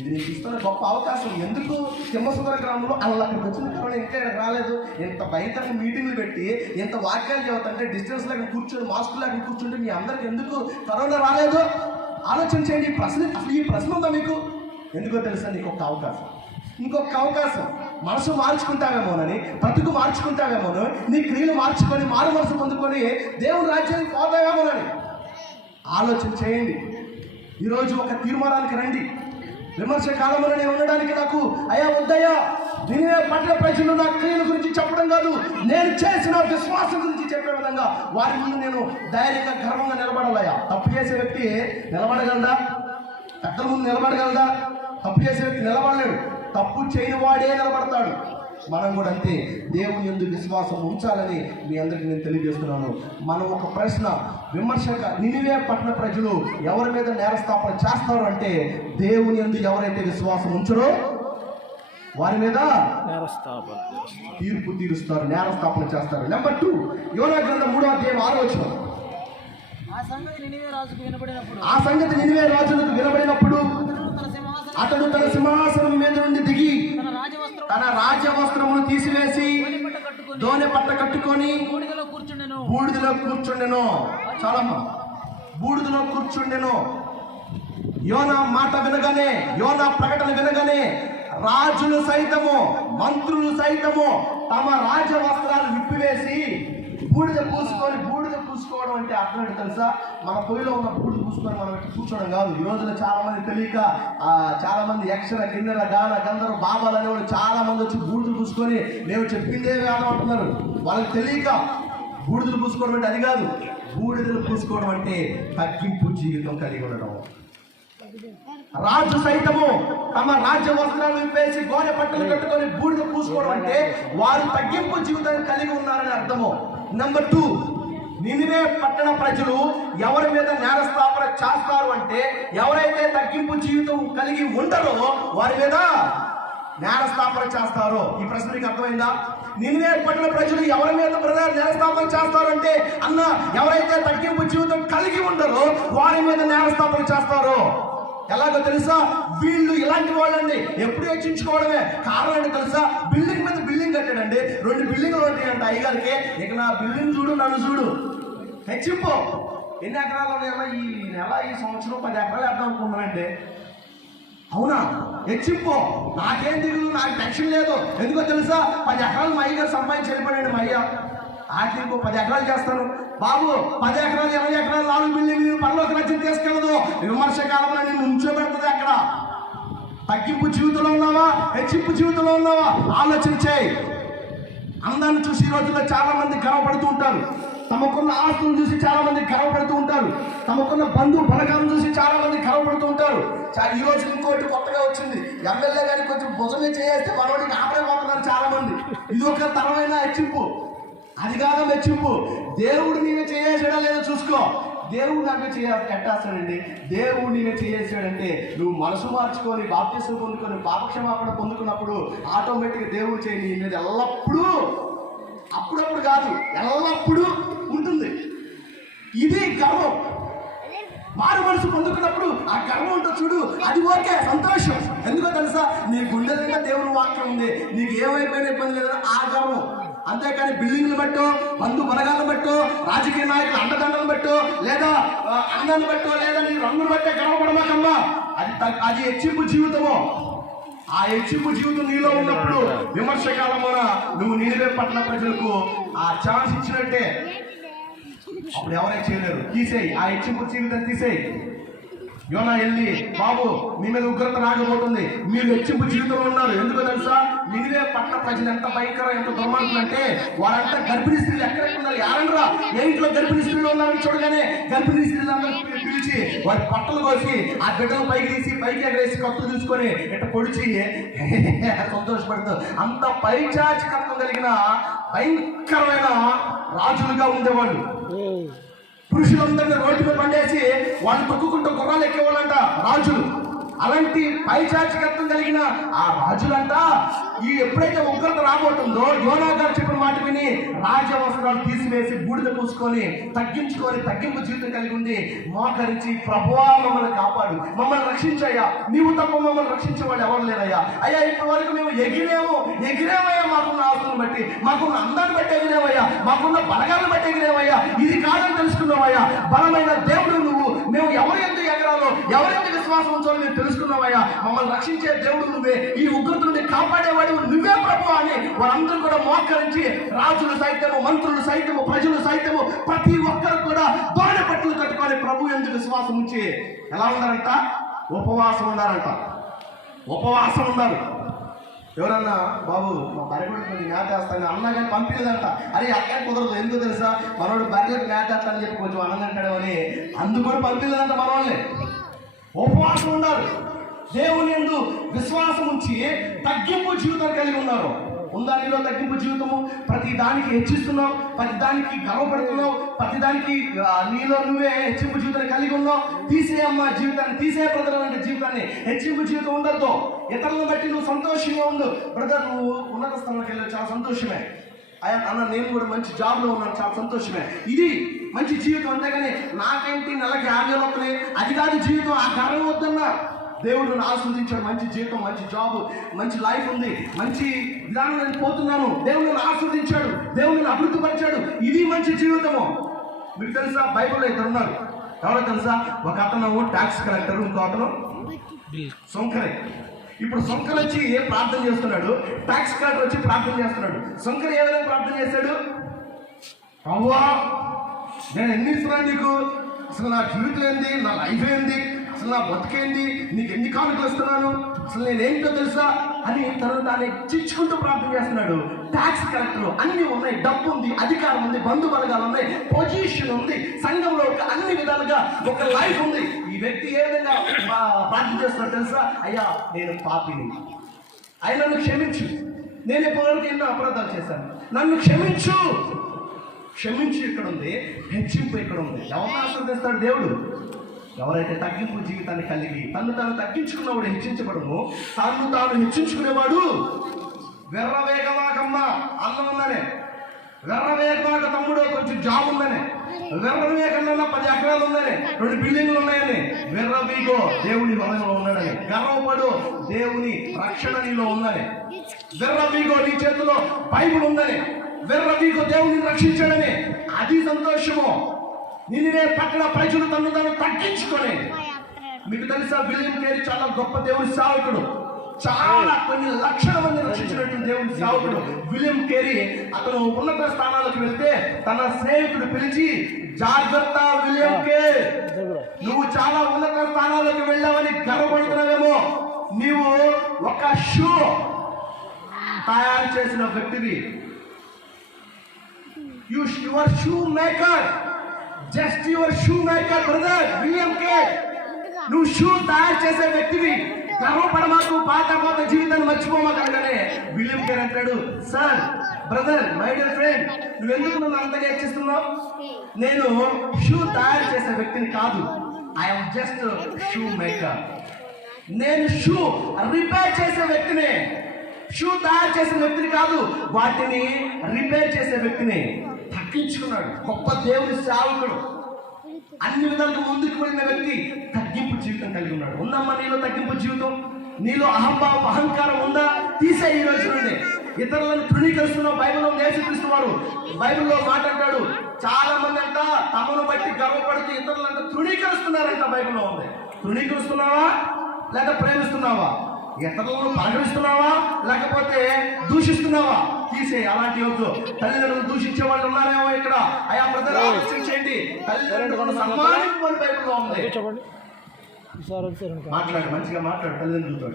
ఇది నీకు ఇస్తున్న గొప్ప అవకాశం. ఎందుకు సింహసుందర గ్రామంలో అలా అక్కడికి వచ్చిన కారణం ఇంకా ఇక్కడికి రాలేదు? ఇంత భయంకరంగా మీటింగ్లు పెట్టి ఇంత వాక్యాలు చెబుతుంటే డిస్టెన్స్ లేక కూర్చొని మాస్క్ లేక కూర్చుంటే మీ అందరికి ఎందుకు కరోనా రాలేదు? ఆలోచన చేయండి. అసలు ఈ ప్రశ్న ఉందా మీకు? ఎందుకో తెలుసా? నీకు ఒక అవకాశం, ఇంకొక అవకాశం. మనసు మార్చుకుంటావేమోనని, బ్రతుకు మార్చుకుంటావేమోనో, నీ క్రియలు మార్చుకొని మారు మనసు పొందుకొని దేవుని రాజ్యానికి పోతావేమోనని ఆలోచన చేయండి. ఈరోజు ఒక తీర్మానానికి రండి. విమర్శ కాలంలో నేను ఉండడానికి నాకు అయ్యా వద్దయ్యా, నినివే పట్టణ ప్రజలు నా క్రియల గురించి చెప్పడం కాదు, నేను చేసిన విశ్వాసం గురించి చెప్పే విధంగా వారి ముందు నేను ధైర్యంగా గర్వంగా నిలబడాలయ్యా. తప్పు చేసే వ్యక్తి నిలబడగలదా? పెద్దల ముందు నిలబడగలదా? తప్పు చేసే వ్యక్తి నిలబడలేడు. తప్పు చేయని వాడే నిలబడతాడు. మనం కూడా అంతే, దేవుని యందు విశ్వాసం ఉంచాలని మీ అందరికీ నేను తెలియజేస్తున్నాను. మనం ఒక ప్రశ్న, విమర్శక నినివే పట్టణ ప్రజలు ఎవరి మీద నేరస్థాపన చేస్తారు అంటే, దేవుని యందు ఎవరైతే విశ్వాసం ఉంచరో వారి మీద తీర్పు తీరుస్తారు, నేరస్థాపన చేస్తారు. నెంబర్ 2, యోనా గ్రంథం 3వ అధ్యాయం 6వ వచనం. ఆ సంగతి నినివే రాజులకు వినబడినప్పుడు అతడు తన సింహాసనం మీద నుండి దిగి తన రాజవస్త్రమును తీసివేసి దోనె పట్ట కట్టుకొని బూడిదలో కూర్చుండెను. చాలమ్మా, బూడిదలో కూర్చుండెను. యోనా మాట వినగానే, యోనా ప్రకటన వినగానే రాజులు సైతము, మంత్రులు సైతము తమ రాజవస్త్రాలు విప్పివేసి బూడిద పూసుకోవడం అంటే అర్థం ఏంటి తెలుసా? మన పొయ్యిలో ఉన్న బూడిద పూసుకొని మనం కూర్చోవడం కాదు. ఈ రోజున చాలా మంది తెలియక, చాలా మంది యక్షర, కిన్నెర, గాన, గంధర్వ, బాబాలు అనేవాళ్ళు చాలా మంది వచ్చి బూడిదలు పూసుకొని మేము చెప్పిందే వేదం అంటున్నారు. వాళ్ళకి తెలియక బూడిదలు పూసుకోవడం అంటే అది కాదు. బూడిదలు పూసుకోవడం అంటే తగ్గింపు జీవితం కలిగి ఉండడం. రాజు సైతము తమ రాజ్య వస్త్రాలు విప్పేసి గోనె పట్టలు కట్టుకొని బూడిద పూసుకోవడం అంటే వారు తగ్గింపు జీవితాన్ని కలిగి ఉన్నారని అర్థము. నెంబర్ 2, నినివే పట్టణ ప్రజలు ఎవరి మీద నేరస్థాపన చేస్తారు అంటే, ఎవరైతే తగ్గింపు జీవితం కలిగి ఉండరో వారి మీద నేరస్థాపన చేస్తారో. ఈ ప్రశ్న మీకు అర్థమైందా? నినివే పట్టణ ప్రజలు ఎవరి మీద నేరస్థాపన చేస్తారు అంటే, అన్న ఎవరైతే తగ్గింపు జీవితం కలిగి ఉండరో వారి మీద నేరస్థాపన చేస్తారో. ఎలాగో తెలుసా? వీళ్ళు ఇలాంటి వాళ్ళండి, ఎప్పుడు హెచ్చించుకోవడమే. కారణం ఏంటి తెలుసా? బిల్డింగ్ మీద బిల్డింగ్ కట్టాడండి, 2 బిల్డింగ్లు ఉంటాయంట అయ్యగారికి. ఇక నా బిల్డింగ్ చూడు, నన్ను చూడు, హెచ్చింపు. ఎన్ని ఎకరాలు ఉన్నాయమ్మా ఈ నెల, ఈ సంవత్సరం 10 ఎకరాలు వేద్దాం అనుకుంటున్నానండి. అవునా? హెచ్చింపు. నాకేం దిగులు, నాకు టెన్షన్ లేదు. ఎందుకో తెలుసా? 10 ఎకరాలు మా అయ్యగారు సంపాదించి వెళ్ళిపోయాడు. మా అయ్య ఆఖరికి ఇంకో 10 ఎకరాలు చేస్తాను బాబు. 10 ఎకరాలు, 20 ఎకరాలు, 4 బిల్డింగ్లు పనిలోకి రచన తీసుకెళ్ళదు. విమర్శ కాలంలో నేను ఉంచోబెడుతుంది అక్కడ. తగ్గింపు జీవితంలో ఉన్నావా, హెచ్చింపు జీవితంలో ఉన్నావా? ఆలోచన చేయి. అందాన్ని చూసి ఈ రోజుల్లో చాలా మంది గర్వపడుతూ ఉంటారు. తమకున్న ఆస్తులను చూసి చాలా మంది గర్వపడుతూ ఉంటారు. తమకున్న బంధువు బలగాలను చూసి చాలా మంది గర్వపడుతూ ఉంటారు. ఈ రోజు ఇంకోటి కొత్తగా వచ్చింది, ఎమ్మెల్యే గారికి కొంచెం భుజమే చేస్తే మనోడికి ఆపలేకపోతున్నారు చాలా మంది. ఇది ఒక తరమైన హెచ్చింపు. అది కాదు హెచ్చింపు. దేవుడు నీవే చేసేసాడా లేదో చూసుకో. దేవుడు నాకు ఎట్టాస్తాడండి? దేవుడు నీవే చేసాడంటే నువ్వు మనసు మార్చుకొని బాప్తిసం పొందుకొని పాపక్షమాపణ పొందుకున్నప్పుడు ఆటోమేటిక్గా దేవుడు చేయి నీ మీద ఎల్లప్పుడూ, అప్పుడప్పుడు కాదు ఎల్లప్పుడూ ఉంటుంది. ఇది గర్వం. మారు మనసు పొందుకున్నప్పుడు ఆ గర్వం ఉంటో చూడు, అది ఓకే, సంతోషం. ఎందుకో తెలుసా, నీ గుండె నిండా దేవుని వాక్యం ఉంది, నీకు ఏమైపోయినా ఇబ్బంది లేదు, ఆ గర్వం. అంతేకాని బిల్డింగ్లు బట్టో, బంధు బలగాలను బట్టో, రాజకీయ నాయకుల అండదండలను బట్టో, లేదా అందాన్ని బట్టో, లేదా నీ రంగులు బట్టే గర్వపడమాకమ్మా. అది హెచ్చింపు జీవితము. ఆ హెచ్చింపు జీవితం నీలో ఉన్నప్పుడు విమర్శకాలమున నువ్వు నీవే పట్టణ ప్రజలకు ఆ ఛాన్స్ ఇచ్చినట్టే. అప్పుడు ఎవరైనా చేయలేరు. తీసేయి, ఆ హెచ్చింపు జీవితం తీసేయి. యోనా వెళ్ళి, బాబు మీ మీద ఉగ్రత రాకపోతుంది, మీరు హెచ్చింపు జీవితంలో ఉన్నారు. ఎందుకో తెలుసా, నినివే పట్టణ ప్రజలు ఎంత భయంకరం, ఎంత దుర్మార్గులు అంటే వారంతా గర్భిణీ స్త్రీలు ఎక్కడెక్కున్నారు, యారండ్రా ఏ ఇంట్లో గర్భిణీ స్త్రీలు ఉన్నారని చూడగానే గర్భిణీ స్త్రీలు అందరూ పిలిచి వారి పట్టలు కోసి ఆ బిడ్డలు పైకి తీసి పైకి ఎగరేసి కత్తులు తీసుకొని ఇట్ట పొడిచి సంతోషపడుతూ అంత పైచాచికత్వం కలిగిన భయంకరమైన రాజులుగా ఉండేవాళ్ళు. పురుషులందరినీ రోడ్డు మీద పండేసి వాళ్ళు తొక్కుకుంటూ గుర్రాలు ఎక్కేవాళ్ళంట రాజులు. అలాంటి పైచాచికత్వం కలిగిన ఆ రాజులంట ఎప్పుడైతే ఉగ్రత రాబోతుందో యోనా గారు చెప్పిన మాట విని రాజవస్త్రాలు తీసివేసి బూడిద పూసుకొని తగ్గింపు జీవితం కలిగి ఉండి మోకరించి, ప్రభువా మమ్మల్ని కాపాడు, మమ్మల్ని రక్షించయ్యా, నీవు తప్ప మమ్మల్ని రక్షించేవాడు ఎవరు లేరయ్యా, అయ్యా ఇప్పటి వరకు మేము ఎగిరేవయ్యా, మాకున్న ఆస్తులను బట్టి, మాకున్న అందాన్ని బట్టి ఎగిరేవయ్యా, మాకున్న బలగాలను బట్టి ఎగిరేవయ్యా, ఇది కాదని తెలుసుకున్నావయ్యా, బలమైన దేవుడు నువ్వు, మేము ఎవరు ఎందుకు ఎగరాలో, ఎవరెందుకు విశ్వాసం ఉంచాలో మేము తెలుసుకున్నావయ్యా, మమ్మల్ని రక్షించే దేవుడు నువ్వే, ఈ ఉగ్రత నుండి కాపాడేవాడు నువ్వే ప్రభు అని వారందరూ కూడా మోకరించి, రాజులు సైతము, మంత్రులు సైతము, ప్రజలు సైతము, ప్రతి ఒక్కరు కూడా దోణ పట్టులు కట్టుకొని ప్రభు ఎందుకు విశ్వాసం ఉంచి ఎలా ఉన్నారంట, ఉపవాసం ఉన్నారంట. ఉపవాసం ఉన్నారు. ఎవరన్నా, బాబు మా బర్రెలకు మేత వేస్తాను అన్నా కానీ పంపించదంట. అరే అక్కడ కుదరదు, ఎందుకు తెలుసా, మనోడు బర్రెలకు మేత వేస్తానని చెప్పి కొంచెం అన్నం అంటాడు అని అందుకొని పంపించదంట మనోళ్ళని. ఉపవాసం ఉన్నారు, దేవుని యందు విశ్వాసం ఉంచి తగ్గింపు జీవితం కలిగి ఉన్నారు. ఉందా నీలో తగ్గింపు జీవితము? ప్రతి దానికి హెచ్చిస్తున్నావు, ప్రతి దానికి గర్వపడుతున్నావు, ప్రతి దానికి నీలో నువ్వే హెచ్చింపు జీవితాన్ని కలిగి ఉన్నావు. తీసేయమ్మా జీవితాన్ని, తీసే బ్రదర్ అంటే జీవితాన్ని. హెచ్చింపు జీవితం ఉండదు. ఇతరులను బట్టి నువ్వు సంతోషంగా ఉండు. బ్రదర్ నువ్వు ఉన్నత స్థానానికి వెళ్ళావు, చాలా సంతోషమే. అన్న నేను కూడా మంచి జాబ్లో ఉన్నాను, చాలా సంతోషమే. ఇది మంచి జీవితం. అంతేగాని నాకేంటి నెలకి 50,000 వస్తున్నాయి, అది కాదు జీవితం. ఆ గర్వం వద్దన్నా. దేవుడు నన్ను ఆస్వాదించాడు, మంచి జీవితం, మంచి జాబ్, మంచి లైఫ్ ఉంది, మంచి విధానం నేను పోతున్నాను, దేవుడు నన్ను ఆస్వాదించాడు, దేవుడు నన్ను అభివృద్ధి పరిచాడు, ఇది మంచి జీవితము. మీకు తెలుసా, బైబిల్లో ఇద్దరు ఉన్నారు. ఎవరో తెలుసా, ఒక అతను ట్యాక్స్ కలెక్టర్, ఇంకో అతను సొంకరే. ఇప్పుడు సొంకర్ వచ్చి ఏ ప్రార్థన చేస్తున్నాడు, ట్యాక్స్ కలెక్టర్ వచ్చి ప్రార్థన చేస్తున్నాడు. సొంకర్ ఏ విధంగా ప్రార్థన చేస్తాడు, అవ్వా నేను ఎన్ని ఇస్తున్నాను నీకు, అసలు నా జీవితం ఏంది, నా లైఫ్ ఏంది, అసలు నా బతికేంది, నీకు ఎన్ని కానుకలు ఇస్తున్నాను, అసలు నేనేంటో తెలుసా అని తను తాను హెచ్చించుకుంటూ ప్రార్థన చేస్తున్నాడు. ట్యాక్స్ కలెక్టర్ అన్ని ఉన్నాయి, డబ్బు ఉంది, అధికారం ఉంది, బంధు బలగాలు ఉన్నాయి, పొజిషన్ ఉంది, సంఘంలో అన్ని విధాలుగా ఒక లైఫ్ ఉంది. ఈ వ్యక్తి ఏ విధంగా ప్రార్థన చేస్తున్నాడు తెలుసా, అయ్యా నేను పాపిని, ఆయన నన్ను క్షమించు, నేను ఎప్పటివరకు ఎన్నో అపరాధాలు చేశాను, నన్ను క్షమించు. క్షమించి ఇక్కడ ఉంది, హెచ్చింపు ఇక్కడ ఉంది. ఎవరిని ఆస్వాదిస్తాడు దేవుడు? ఎవరైతే తగ్గింపు జీవితాన్ని కలిగి తను తాను తగ్గించుకున్నవాడు హెచ్చించబడము, తను తాను హెచ్చించుకునేవాడు వెర్రవేగమాకమ్మ అన్నం ఉందనే, వెర్రవేగమాక తమ్ముడు కొంచెం జాబ్ ఉందనే, వెర్రవేగంలో 10 ఎకరాలు ఉందనే, 2 బిల్డింగ్లు ఉన్నాయని, వెర్రవీగో దేవుని వలయంలో ఉన్నాడని, గర్వపడు దేవుని రక్షణ నీలో ఉందని, వెర్రవీగో నీ చేతిలో బైబిల్ ఉందని, వెర్రవీగో దేవుని రక్షించాడని, అది సంతోషము. నిన్నే పట్టణ ప్రజలు తను తాను తగ్గించుకొని. మీకు తెలుసా, విలియం కేరీ చాలా గొప్ప దేవుని సేవకుడు, చాలా కొన్ని లక్షల మంది రక్షించినటువంటి దేవుని సేవకుడు విలియం కేరీ. అతను ఉన్నత స్థానాలకు వెళ్తే తన స్నేహితుడు పిలిచి, జాగ్రత్త విలియం కేరీ, నువ్వు చాలా ఉన్నత స్థానాలకు వెళ్ళావని గర్వపడుతున్నావేమో, నీవు ఒక షూ తయారు చేసిన వ్యక్తివి, your shoe maker, just your shoe maker brother William Carey. నువ్వు షూ తయారు చేసే వ్యక్తివి, గర్వపడమాకు, పాత జీవితాన్ని మర్చిపోమాకనగానే విలియం కేరీ అంటాడు, sir brother my dear friend, నువ్వెందుకు నన్ను అంతగా హెచ్చిస్తున్నావు? నేను షూ తయారు చేసే వ్యక్తిని కాదు, ఐఎమ్ జస్ట్ షూ మేకర్. నేను షూ రిపేర్ చేసే వ్యక్తిని, షూ తయారు చేసే వ్యక్తిని కాదు, వాటిని రిపేర్ చేసే వ్యక్తిని. తగ్గించుకున్నాడు. గొప్ప దేవుని సేవకుడు. అన్ని విధాలుగా ముందుకు వెళ్ళిన వ్యక్తి తగ్గింపు జీవితం కలిగి ఉన్నాడు. ఉందమ్మా నీలో తగ్గింపు జీవితం? నీలో అహంకారం ఉందా? తీసే ఈ రోజు నుండి. ఇతరులను తృణీకరిస్తున్నావు. బైబిల్లో యేసుక్రీస్తు వారు బైబిల్లో మాట్లాడతాడు, చాలా మంది అంట తమను బట్టి గర్వపడుతూ ఇతరులంతా తృణీకరిస్తున్నారంట. బైబిల్లో ఉంది. తృణీకరిస్తున్నావా లేక ప్రేమిస్తున్నావా? ఇతరులను పలకరిస్తున్నావా లేకపోతే దూషిస్తున్నావా? తీసే అలాంటి వద్దు. తల్లిదండ్రులు దూషించే వాళ్ళు ఉన్నారేమో ఇక్కడ. అయా ప్రజలు ఆలోచించండి. తల్లిదండ్రులను సన్మానించమని బైబిల్లో ఉంది. మాట్లాడు, మంచిగా మాట్లాడు. తల్లిదండ్రులతో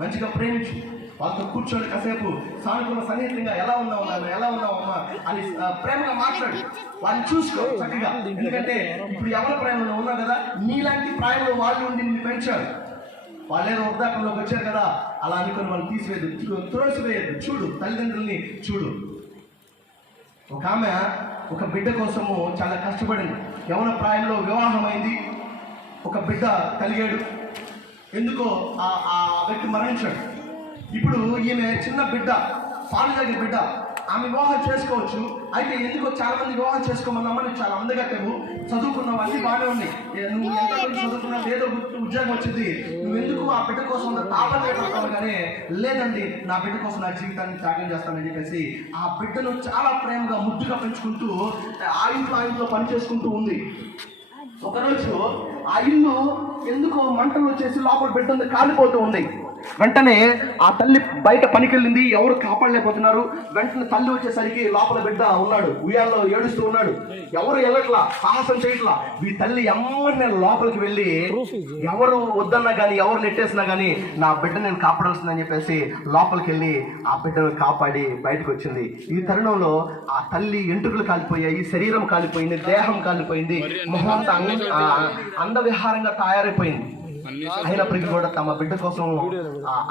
మంచిగా ప్రేమించు. వాళ్ళతో కూర్చొని కాసేపు సానుకూల సన్నిహితంగా ఎలా ఉన్నావమ్మా అని ప్రేమగా మాట్లాడు. వాళ్ళని చూసుకో చక్కగా. ఎందుకంటే ఇప్పుడు ఎవరి ప్రేమలో ఉన్నావు కదా, నీలాంటి ప్రాయంలో వాళ్ళు ఉండి నిన్ను పెంచారు. వాళ్ళేదో వృద్ధాపంలోకి వచ్చారు కదా, అలా అనుకుని వాళ్ళు తీసివేయద్దు, త్రోసివేయద్దు. చూడు, తల్లిదండ్రుల్ని చూడు. ఒక ఆమె ఒక బిడ్డ కోసము చాలా కష్టపడింది. యవ్వన ప్రాయంలో వివాహమైంది, ఒక బిడ్డ కలిగాడు. ఎందుకో ఆ వ్యక్తి మరణించాడు. ఇప్పుడు ఈమె చిన్న బిడ్డ, పాలు తాగే బిడ్డ, ఆమె వివాహం చేసుకోవచ్చు. అయితే ఎందుకో చాలా మంది వివాహం చేసుకోమన్నామా, నువ్వు చాలా అందగట్టవు, చదువుకున్నావు, అన్ని బాగానే ఉన్నాయి, నువ్వు ఎంత చదువుకున్నావు, ఏదో ఉద్యోగం వచ్చింది, నువ్వు ఎందుకు ఆ బిడ్డ కోసం తాపత్రయపడతావు? కానీ లేదండి, నా బిడ్డ కోసం నా జీవితాన్ని త్యాగం చేస్తానని చెప్పేసి ఆ బిడ్డను చాలా ప్రేమగా ముద్దుగా పెంచుకుంటూ ఆ ఇంట్లో పని చేసుకుంటూ ఉంది. ఒకరోజు ఆ ఇల్లు ఎందుకో మంటలు వచ్చేసి లోపల బిడ్డ కాలిపోతూ ఉంది. వెంటనే ఆ తల్లి బయట పనికెళ్ళింది, ఎవరు కాపాడలేకపోతున్నారు. వెంటనే తల్లి వచ్చేసరికి లోపల బిడ్డ ఉన్నాడు, ఉయ్యాల్లో ఏడుస్తూ ఉన్నాడు. ఎవరు వెళ్ళట్లా, సాహసం చేయట్లా. ఈ తల్లి ఎమ్మనే లోపలికి వెళ్ళి ఎవరు వద్దన్నా కానీ, ఎవరు నెట్టేసినా కానీ నా బిడ్డ నేను కాపాడాల్సిందని చెప్పేసి లోపలికి వెళ్ళి ఆ బిడ్డను కాపాడి బయటకు వచ్చింది. ఈ తరుణంలో ఆ తల్లి ఎంట్రుకలు కాలిపోయాయి, శరీరం కాలిపోయింది, దేహం కాలిపోయింది, మొహంతా అందవిహారంగా తయారైపోయింది. అయినప్పటికీ కూడా తమ బిడ్డ కోసం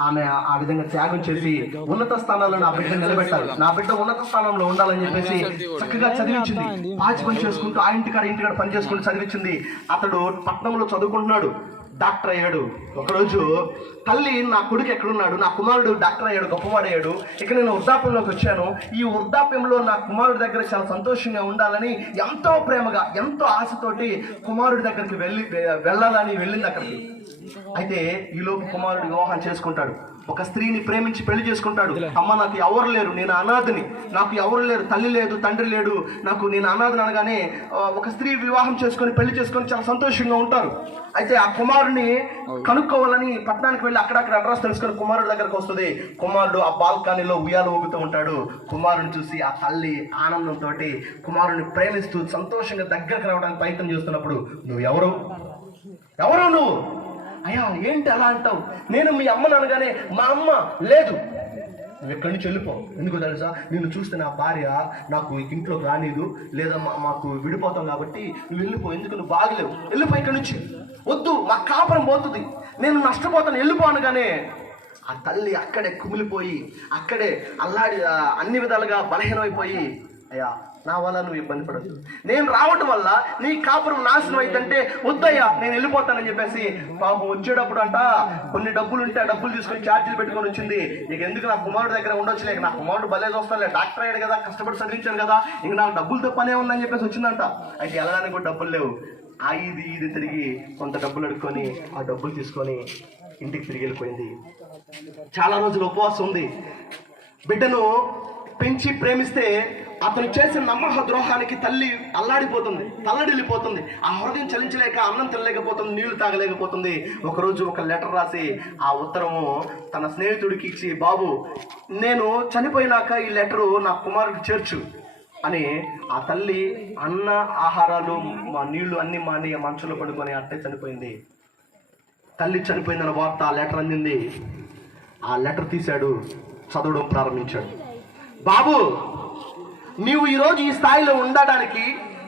ఆమె ఆ విధంగా త్యాగం చేసి ఉన్నత స్థానంలో నా బిడ్డ నిలబెట్టాలి, నా బిడ్డ ఉన్నత స్థానంలో ఉండాలని చెప్పేసి చక్కగా చదివించింది. పాచి పని చేసుకుంటూ ఆ ఇంటికాడ పని చేసుకుంటూ చదివించింది. అతడు పట్నంలో చదువుకుంటున్నాడు, డాక్టర్ అయ్యాడు. ఒకరోజు తల్లి, నా కొడుకు ఎక్కడున్నాడు, నా కుమారుడు డాక్టర్ అయ్యాడు, గొప్పవాడయ్యాడు, ఇక నేను వృద్ధాప్యంలోకి వచ్చాను, ఈ వృద్ధాప్యంలో నా కుమారుడి దగ్గర చాలా సంతోషంగా ఉండాలని ఎంతో ప్రేమగా ఎంతో ఆశతోటి కుమారుడి దగ్గరికి వెళ్ళాలని వెళ్ళింది అక్కడికి. అయితే ఈలోపు కుమారుడు వివాహం చేసుకుంటాడు, ఒక స్త్రీని ప్రేమించి పెళ్లి చేసుకుంటాడు. అమ్మ, నాకు ఎవరు లేరు, నేను అనాథని, నాకు ఎవరు లేరు, తల్లి లేదు, తండ్రి లేడు, నేను అనాథని అనగానే ఒక స్త్రీ వివాహం చేసుకొని పెళ్లి చేసుకొని చాలా సంతోషంగా ఉంటారు. అయితే ఆ కుమారుడిని కనుక్కోవాలని పట్టణానికి వెళ్ళి అక్కడక్కడ అడ్రస్ తెలుసుకొని కుమారుడి దగ్గరకు వస్తుంది. కుమారుడు ఆ బాల్కనీలో ఉయ్యాలు ఊగుతూ ఉంటాడు. కుమారుని చూసి ఆ తల్లి ఆనందంతో కుమారుడిని ప్రేమిస్తూ సంతోషంగా దగ్గరకు రావడానికి ప్రయత్నం చేస్తున్నప్పుడు, ఎవరు నువ్వు? అయ్యా, ఏంటి అలా అంటావు? నేను మీ అమ్మను అనగానే మా అమ్మ లేదు, నువ్వు ఎక్కడి నుంచి వెళ్ళిపో. ఎందుకు తెలుసా, నిన్ను చూస్తే నా భార్య నాకు ఇంట్లోకి రానిదు, లేదా మాకు విడిపోతాం కాబట్టి నువ్వు వెళ్ళిపో, ఎందుకు నువ్వు బాగలేవు, వెళ్ళిపో ఇక్కడి నుంచి, వద్దు మా కాపురం పోతుంది, నేను నష్టపోతాను, వెళ్ళిపో అనగానే ఆ తల్లి అక్కడే కుమిలిపోయి అక్కడే అల్లాడి అన్ని విధాలుగా బలహీనమైపోయి, అయ్యా నా వల్ల నువ్వు ఇబ్బంది పడద్దు, నేను రావటం వల్ల నీ కాపురం నాశనం అయిందంటే వద్దయ్యా, నేను వెళ్ళిపోతానని చెప్పేసి పాపం వచ్చేటప్పుడు అంట కొన్ని డబ్బులు ఉంటే ఆ డబ్బులు తీసుకొని ఛార్జీలు పెట్టుకొని వచ్చింది. ఇక ఎందుకు నా కుమారుడు దగ్గర ఉండొచ్చు, లేక నా కుమారుడు భలే చూస్తానులే, డాక్టర్ అయ్యాడు కదా, కష్టపడి చదివించాను కదా, ఇంక నాకు డబ్బులతో పనే ఉందని చెప్పేసి వచ్చిందంట. అయితే వెళ్ళడానికి కూడా డబ్బులు లేవు. ఆ ఇది తిరిగి కొంత డబ్బులు అడుక్కొని ఆ డబ్బులు తీసుకొని ఇంటికి తిరిగి వెళ్ళిపోయింది. చాలా రోజులు ఉపవాసం ఉంది. బిడ్డను పెంచి ప్రేమిస్తే అతను చేసిన నమ్మక ద్రోహానికి తల్లి అల్లాడిపోతుంది, తల్లడిల్లిపోతుంది. ఆ హృదయం చలించలేక అన్నం తినలేకపోతుంది, నీళ్లు తాగలేకపోతుంది. ఒకరోజు ఒక లెటర్ రాసి ఆ ఉత్తరము తన స్నేహితుడికి ఇచ్చి, బాబు నేను చనిపోయినాక ఈ లెటరు నా కుమారుడికి చేర్చు అని ఆ తల్లి అన్న ఆహారాలు మా నీళ్లు అన్ని మాని మంచులో పడుకొని అట్టే చనిపోయింది. తల్లి చనిపోయిందన్న వార్త ఆ లెటర్ అందింది. ఆ లెటర్ తీశాడు, చదవడం ప్రారంభించాడు. బాబు, నీవు ఈరోజు ఈ స్థాయిలో ఉండడానికి,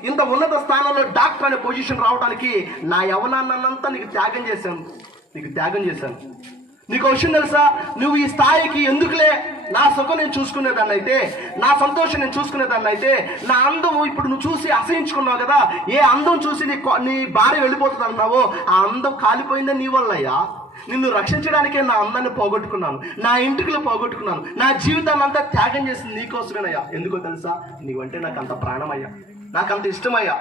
ఇంత ఉన్నత స్థానంలో డాక్టర్ అనే పొజిషన్ రావడానికి నా యవ్వనాన్నంతా నీకు త్యాగం చేశాను. నీకు విషయం తెలుసా, నువ్వు ఈ స్థాయికి ఎందుకులే, నా సుఖం నేను చూసుకునేదాన్ని అయితే, నా సంతోషం నేను చూసుకునేదాన్ని అయితే, నా అందం ఇప్పుడు నువ్వు చూసి అసహించుకున్నావు కదా, ఏ అందం చూసి నీ భార్య వెళ్ళిపోతుంది అన్నావో ఆ అందం కాలిపోయిందని నీ వల్లయ్యా. నిన్ను రక్షించడానికే నా అందాన్ని పోగొట్టుకున్నాను, నా ఇంటికి పోగొట్టుకున్నాను, నా జీవితాన్ని అంతా త్యాగం చేసింది నీకోసమేనయ్యా. ఎందుకో తెలుసా, నీవంటే నాకు అంత ప్రాణమయ్యా, నాకు అంత ఇష్టమయ్యా.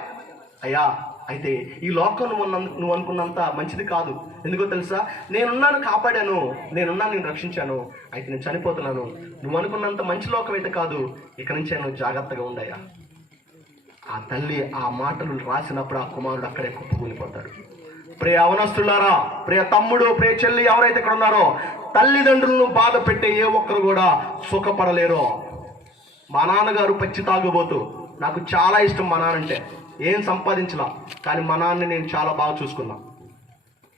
అయ్యా అయితే ఈ లోకం నువ్వు అనుకున్నంత మంచిది కాదు. ఎందుకో తెలుసా, నేనున్నాను కాపాడాను, నేనున్నాను నేను రక్షించాను, అయితే నేను చనిపోతున్నాను. నువ్వు అనుకున్నంత మంచి లోకం అయితే కాదు, ఇక నుంచే నువ్వు జాగ్రత్తగా ఉండయ్యా. ఆ తల్లి ఆ మాటలు రాసినప్పుడు ఆ కుమారుడు అక్కడే కుప్పకూలిపోతాడు. ప్రియ అవనస్తులారా, ప్రియ తమ్ముడు, ప్రియ చెల్లి ఎవరైతే ఇక్కడ ఉన్నారో, తల్లిదండ్రులను బాధ పెట్టే ఏ ఒక్కరు కూడా సుఖపడలేరు. మా నాన్నగారు పచ్చి తాగుబోతు. నాకు చాలా ఇష్టం మా నాన్నంటే. ఏం సంపాదించలా, కానీ మా నాన్నని నేను చాలా బాగా చూసుకున్నా.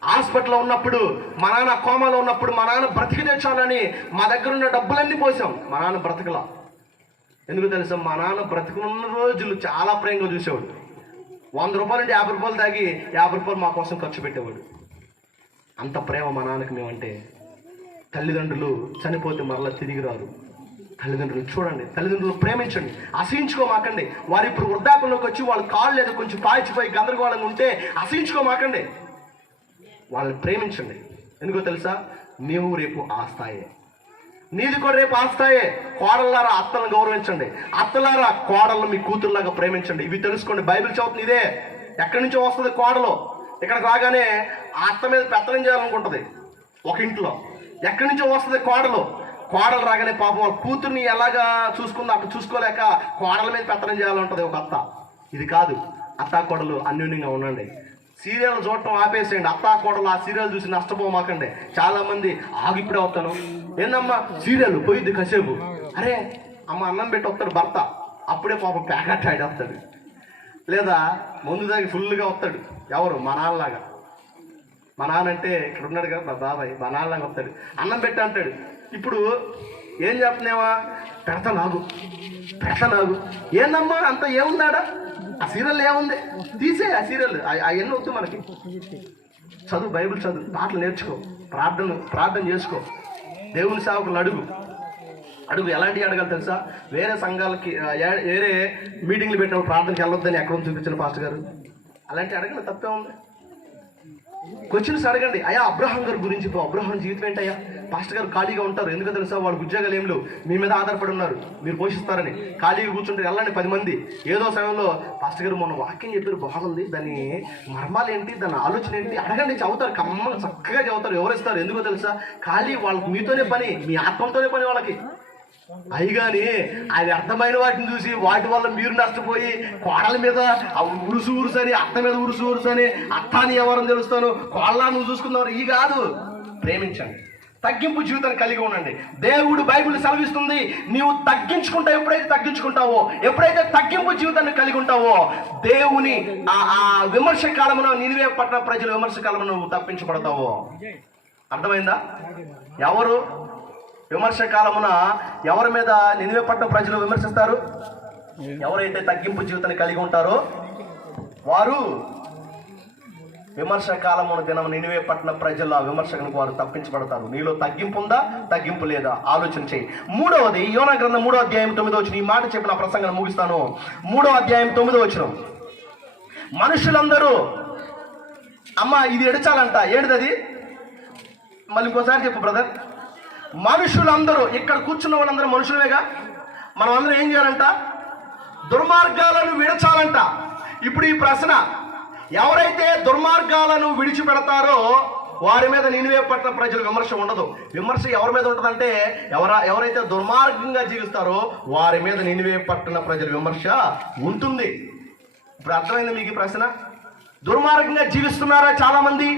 హాస్పిటల్లో ఉన్నప్పుడు, మా నాన్న కోమాలో ఉన్నప్పుడు మా నాన్న బ్రతికి తెచ్చాలని మా దగ్గర ఉన్న డబ్బులన్నీ పోసాం. మా నాన్న బ్రతకలా. ఎందుకు తెలుసా, మా నాన్న బ్రతికున్న రోజులు చాలా ప్రేమగా చూసేవాడు. 100 రూపాయలు అంటే 50 రూపాయలు తాగి 50 రూపాయలు మా కోసం ఖర్చు పెట్టేవాడు. అంత ప్రేమ మా నాన్నకి మేమంటే. తల్లిదండ్రులు చనిపోతే మరలా తిరిగి రారు. తల్లిదండ్రులు చూడండి, తల్లిదండ్రులు ప్రేమించండి, అసహించుకోమాకండి. వారు ఇప్పుడు వృద్ధాపంలోకి వచ్చి వాళ్ళ కాళ్ళు లేదా కొంచెం పాచిపోయి గందరగోళంగా ఉంటే అసహించుకోమాకండి, వాళ్ళని ప్రేమించండి. ఎందుకో తెలుసా, నీవు రేపు ఆస్తాయే, నీది కూడా రేపు ఆస్తాయే. కోడళ్ళారా అత్తలను గౌరవించండి, అత్తలారా కోడళ్ళు మీ కూతురులాగా ప్రేమించండి. ఇవి తెలుసుకోండి. బైబిల్ చదువుతుంది ఇదే. ఎక్కడి నుంచో వస్తుంది కోడలు. ఇక్కడికి రాగానే ఆ అత్త మీద పెత్తనం చేయాలనుకుంటుంది ఒక ఇంట్లో. ఎక్కడి నుంచో వస్తుంది కోడలు. కోడలు రాగానే పాపం వాళ్ళ కూతుర్ని ఎలాగా చూసుకుందో అట్లా చూసుకోలేక కోడల మీద పెత్తనం చేయాలంటుంది ఒక అత్త. ఇది కాదు. అత్తా కోడలు అన్యోన్యంగా ఉండండి. సీరియల్ చూడటం ఆపేసేయండి. అత్తా కోడలు ఆ సీరియల్ చూసి నష్టపోమాకండి. చాలా మంది ఆగిప్పుడే వస్తాను, ఏందమ్మా సీరియల్ పోయిద్ది కాసేపు, అరే అమ్మ అన్నం పెట్టి వస్తాడు భర్త, అప్పుడే పాపం ప్యాకెట్ ఆడి వస్తాడు. లేదా ముందు దాకా ఫుల్గా వస్తాడు. ఎవరు? మా నాన్నలాగా. మా నాన్న అంటే ఇక్కడ ఉన్నాడు కదా బాబాయ్, మా నాన్నలాగా వస్తాడు. అన్నం పెట్టి అంటాడు. ఇప్పుడు ఏం చెప్తున్నావా, పెడతా నాగు ఏందమ్మా అంత ఏముందాడా, ఆ సీరియల్ ఏముంది, తీసే ఆ సీరియల్, అవన్నీ వద్దు మనకి. చదువు, బైబిల్ చదువు, పాటలు నేర్చుకో, ప్రార్థన చేసుకో, దేవుని సేవకులు అడుగు. ఎలాంటివి అడగాలి తెలుసా, వేరే సంఘాలకి వేరే మీటింగ్లు పెట్టినప్పుడు ప్రార్థనకి వెళ్ళొద్దని ఎక్కడ చూపించిన పాస్టర్ గారు, అలాంటివి అడగండి, తప్పే ఉంది. క్వశ్చన్స్ అడగండి. అయ్యా అబ్రహాం గారి గురించి, అబ్రహాం జీవితం ఏంటయ్యా, పాస్టర్ గారు ఖాళీగా ఉంటారు, ఎందుకో తెలుసా, వాళ్ళకి ఉద్యోగాలు ఏం లేవు, మీ మీద ఆధారపడి ఉన్నారు, మీరు పోషిస్తారని ఖాళీగా కూర్చుంటే వెళ్ళండి 10 మంది. ఏదో సమయంలో పాస్టర్ గారు మొన్న వాక్యం చెప్పారు బాగుంది, దాని మర్మాలు ఏంటి, దాని ఆలోచన ఏంటి అడగండి, చదువుతారు, కమ్మగా చక్కగా చదువుతారు. ఎవరిస్తారు? ఎందుకో తెలుసా, ఖాళీ వాళ్ళకి మీతోనే పని, మీ ఆత్మతోనే పని వాళ్ళకి. అయిగాని అది అర్థమైన వాటిని చూసి వాటి వల్ల మీరు నష్టపోయి కోడల మీద ఉరుసు అని, అత్త మీద ఉరుసు అని, అత్తాని ఎవరని తెలుస్తాను, కోళ్ళ నువ్వు చూసుకున్నావు. ఈ కాదు. ప్రేమించండి, తగ్గింపు జీవితాన్ని కలిగి ఉండండి. దేవుడు బైబిల్ సెలవిస్తుంది, నీవు తగ్గించుకుంటావు. ఎప్పుడైతే తగ్గింపు జీవితాన్ని కలిగి ఉంటావో, దేవుని ఆ విమర్శ కాలమున, నినివే పట్టణ ప్రజల విమర్శ కాలమున నువ్వు తప్పించబడతావో. అర్థమైందా? ఎవరు విమర్శ కాలమున ఎవరి మీద నినివే పట్టణ ప్రజలు విమర్శిస్తారు? ఎవరైతే తగ్గింపు జీవితాన్ని కలిగి ఉంటారో వారు విమర్శ కాలమున దినం నినివే పట్టణ ప్రజల విమర్శకునికి వారు తప్పించబడతారు. నీలో తగ్గింపు ఉందా, తగ్గింపు లేదా, ఆలోచన చేయి. 3వది యోనా గ్రంథం 3వ అధ్యాయం 9వ వచనం. ఈ మాట చెప్పిన ప్రసంగం ముగిస్తాను. 3వ అధ్యాయం 9వ వచనం. మనుషులందరూ, అమ్మ ఇది ఎడచాలంట, ఏడుదది మళ్ళీ ఇంకోసారి చెప్పు బ్రదర్. మనుషులందరూ, ఇక్కడ కూర్చున్న వాళ్ళందరూ మనుషులేగా, మనం అందరూ ఏం చేయాలంట, దుర్మార్గాలను విడచాలంట. ఇప్పుడు ఈ ప్రశ్న, ఎవరైతే దుర్మార్గాలను విడిచిపెడతారో వారి మీద నినివే పట్టణ ప్రజల విమర్శ ఉండదు. విమర్శ ఎవరి మీద ఉంటుందంటే, ఎవరైతే దుర్మార్గంగా జీవిస్తారో వారి మీద నినివే పట్టణ ప్రజల విమర్శ ఉంటుంది. ఇప్పుడు అర్థమైంది మీకు ఈ ప్రశ్న? దుర్మార్గంగా జీవిస్తున్నారా చాలా మంది?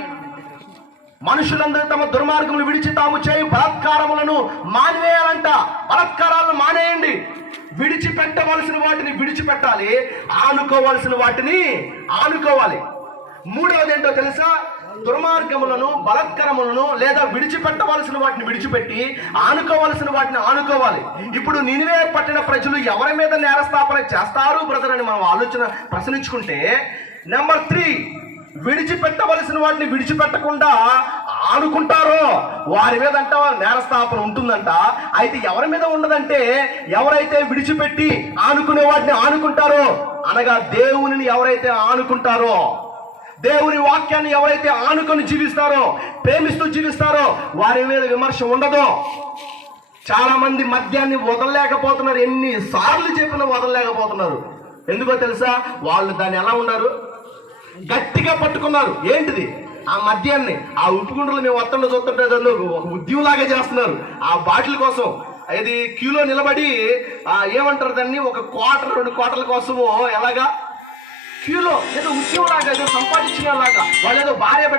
మనుషులందరూ తమ దుర్మార్గములు విడిచి తాము చేయు బలాత్కారములను మానివేయాలంట. బలాత్కారాలను మానేయండి. విడిచిపెట్టవలసిన వాటిని విడిచిపెట్టాలి, ఆనుకోవలసిన వాటిని ఆనుకోవాలి. 3వది ఏంటో తెలుసా, దుర్మార్గములను, బలాత్కారములను లేదా విడిచిపెట్టవలసిన వాటిని విడిచిపెట్టి ఆనుకోవలసిన వాటిని ఆనుకోవాలి. ఇప్పుడు నినివే పట్టిన ప్రజలు ఎవరి మీద నేరస్థాపన చేస్తారు బ్రదర్ అని మనం ఆలోచన ప్రశ్నించుకుంటే, నెంబర్ 3, విడిచిపెట్టవలసిన వాటిని విడిచిపెట్టకుండా ఆనుకుంటారో వారి మీద అంట నేరస్థాపన ఉంటుందంట. అయితే ఎవరి మీద ఉండదంటే, ఎవరైతే విడిచిపెట్టి ఆనుకునే వాటిని ఆనుకుంటారో, అనగా దేవునిని ఎవరైతే ఆనుకుంటారో, దేవుని వాక్యాన్ని ఎవరైతే ఆనుకొని జీవిస్తారో, ప్రేమిస్తూ జీవిస్తారో వారి మీద విమర్శ ఉండదు. చాలా మంది మద్యాన్ని వదలలేకపోతున్నారు, ఎన్నిసార్లు చెప్పినా వదలలేకపోతున్నారు. ఎందుకో తెలుసా, వాళ్ళు దాన్ని ఎలా ఉన్నారు, గట్టిగా పట్టుకున్నారు. ఏంటిది? ఆ మద్యాన్ని. ఆ ఉప్పు గుండలు మేము వత్తంలో చూస్తుంటే దాన్ని ఒక ఉద్యమంలాగా చేస్తున్నారు ఆ బాటిల్ కోసం. ఇది క్యూలో నిలబడి ఏమంటారు దాన్ని, ఒక క్వార్టర్ 2 క్వార్టర్ల కోసము ఎలాగా క్యూలో ఏదో ఉద్యమంలాగా, ఏదో సంపాదించిన లాగా, వాళ్ళు ఏదో భార్య బిడ్డ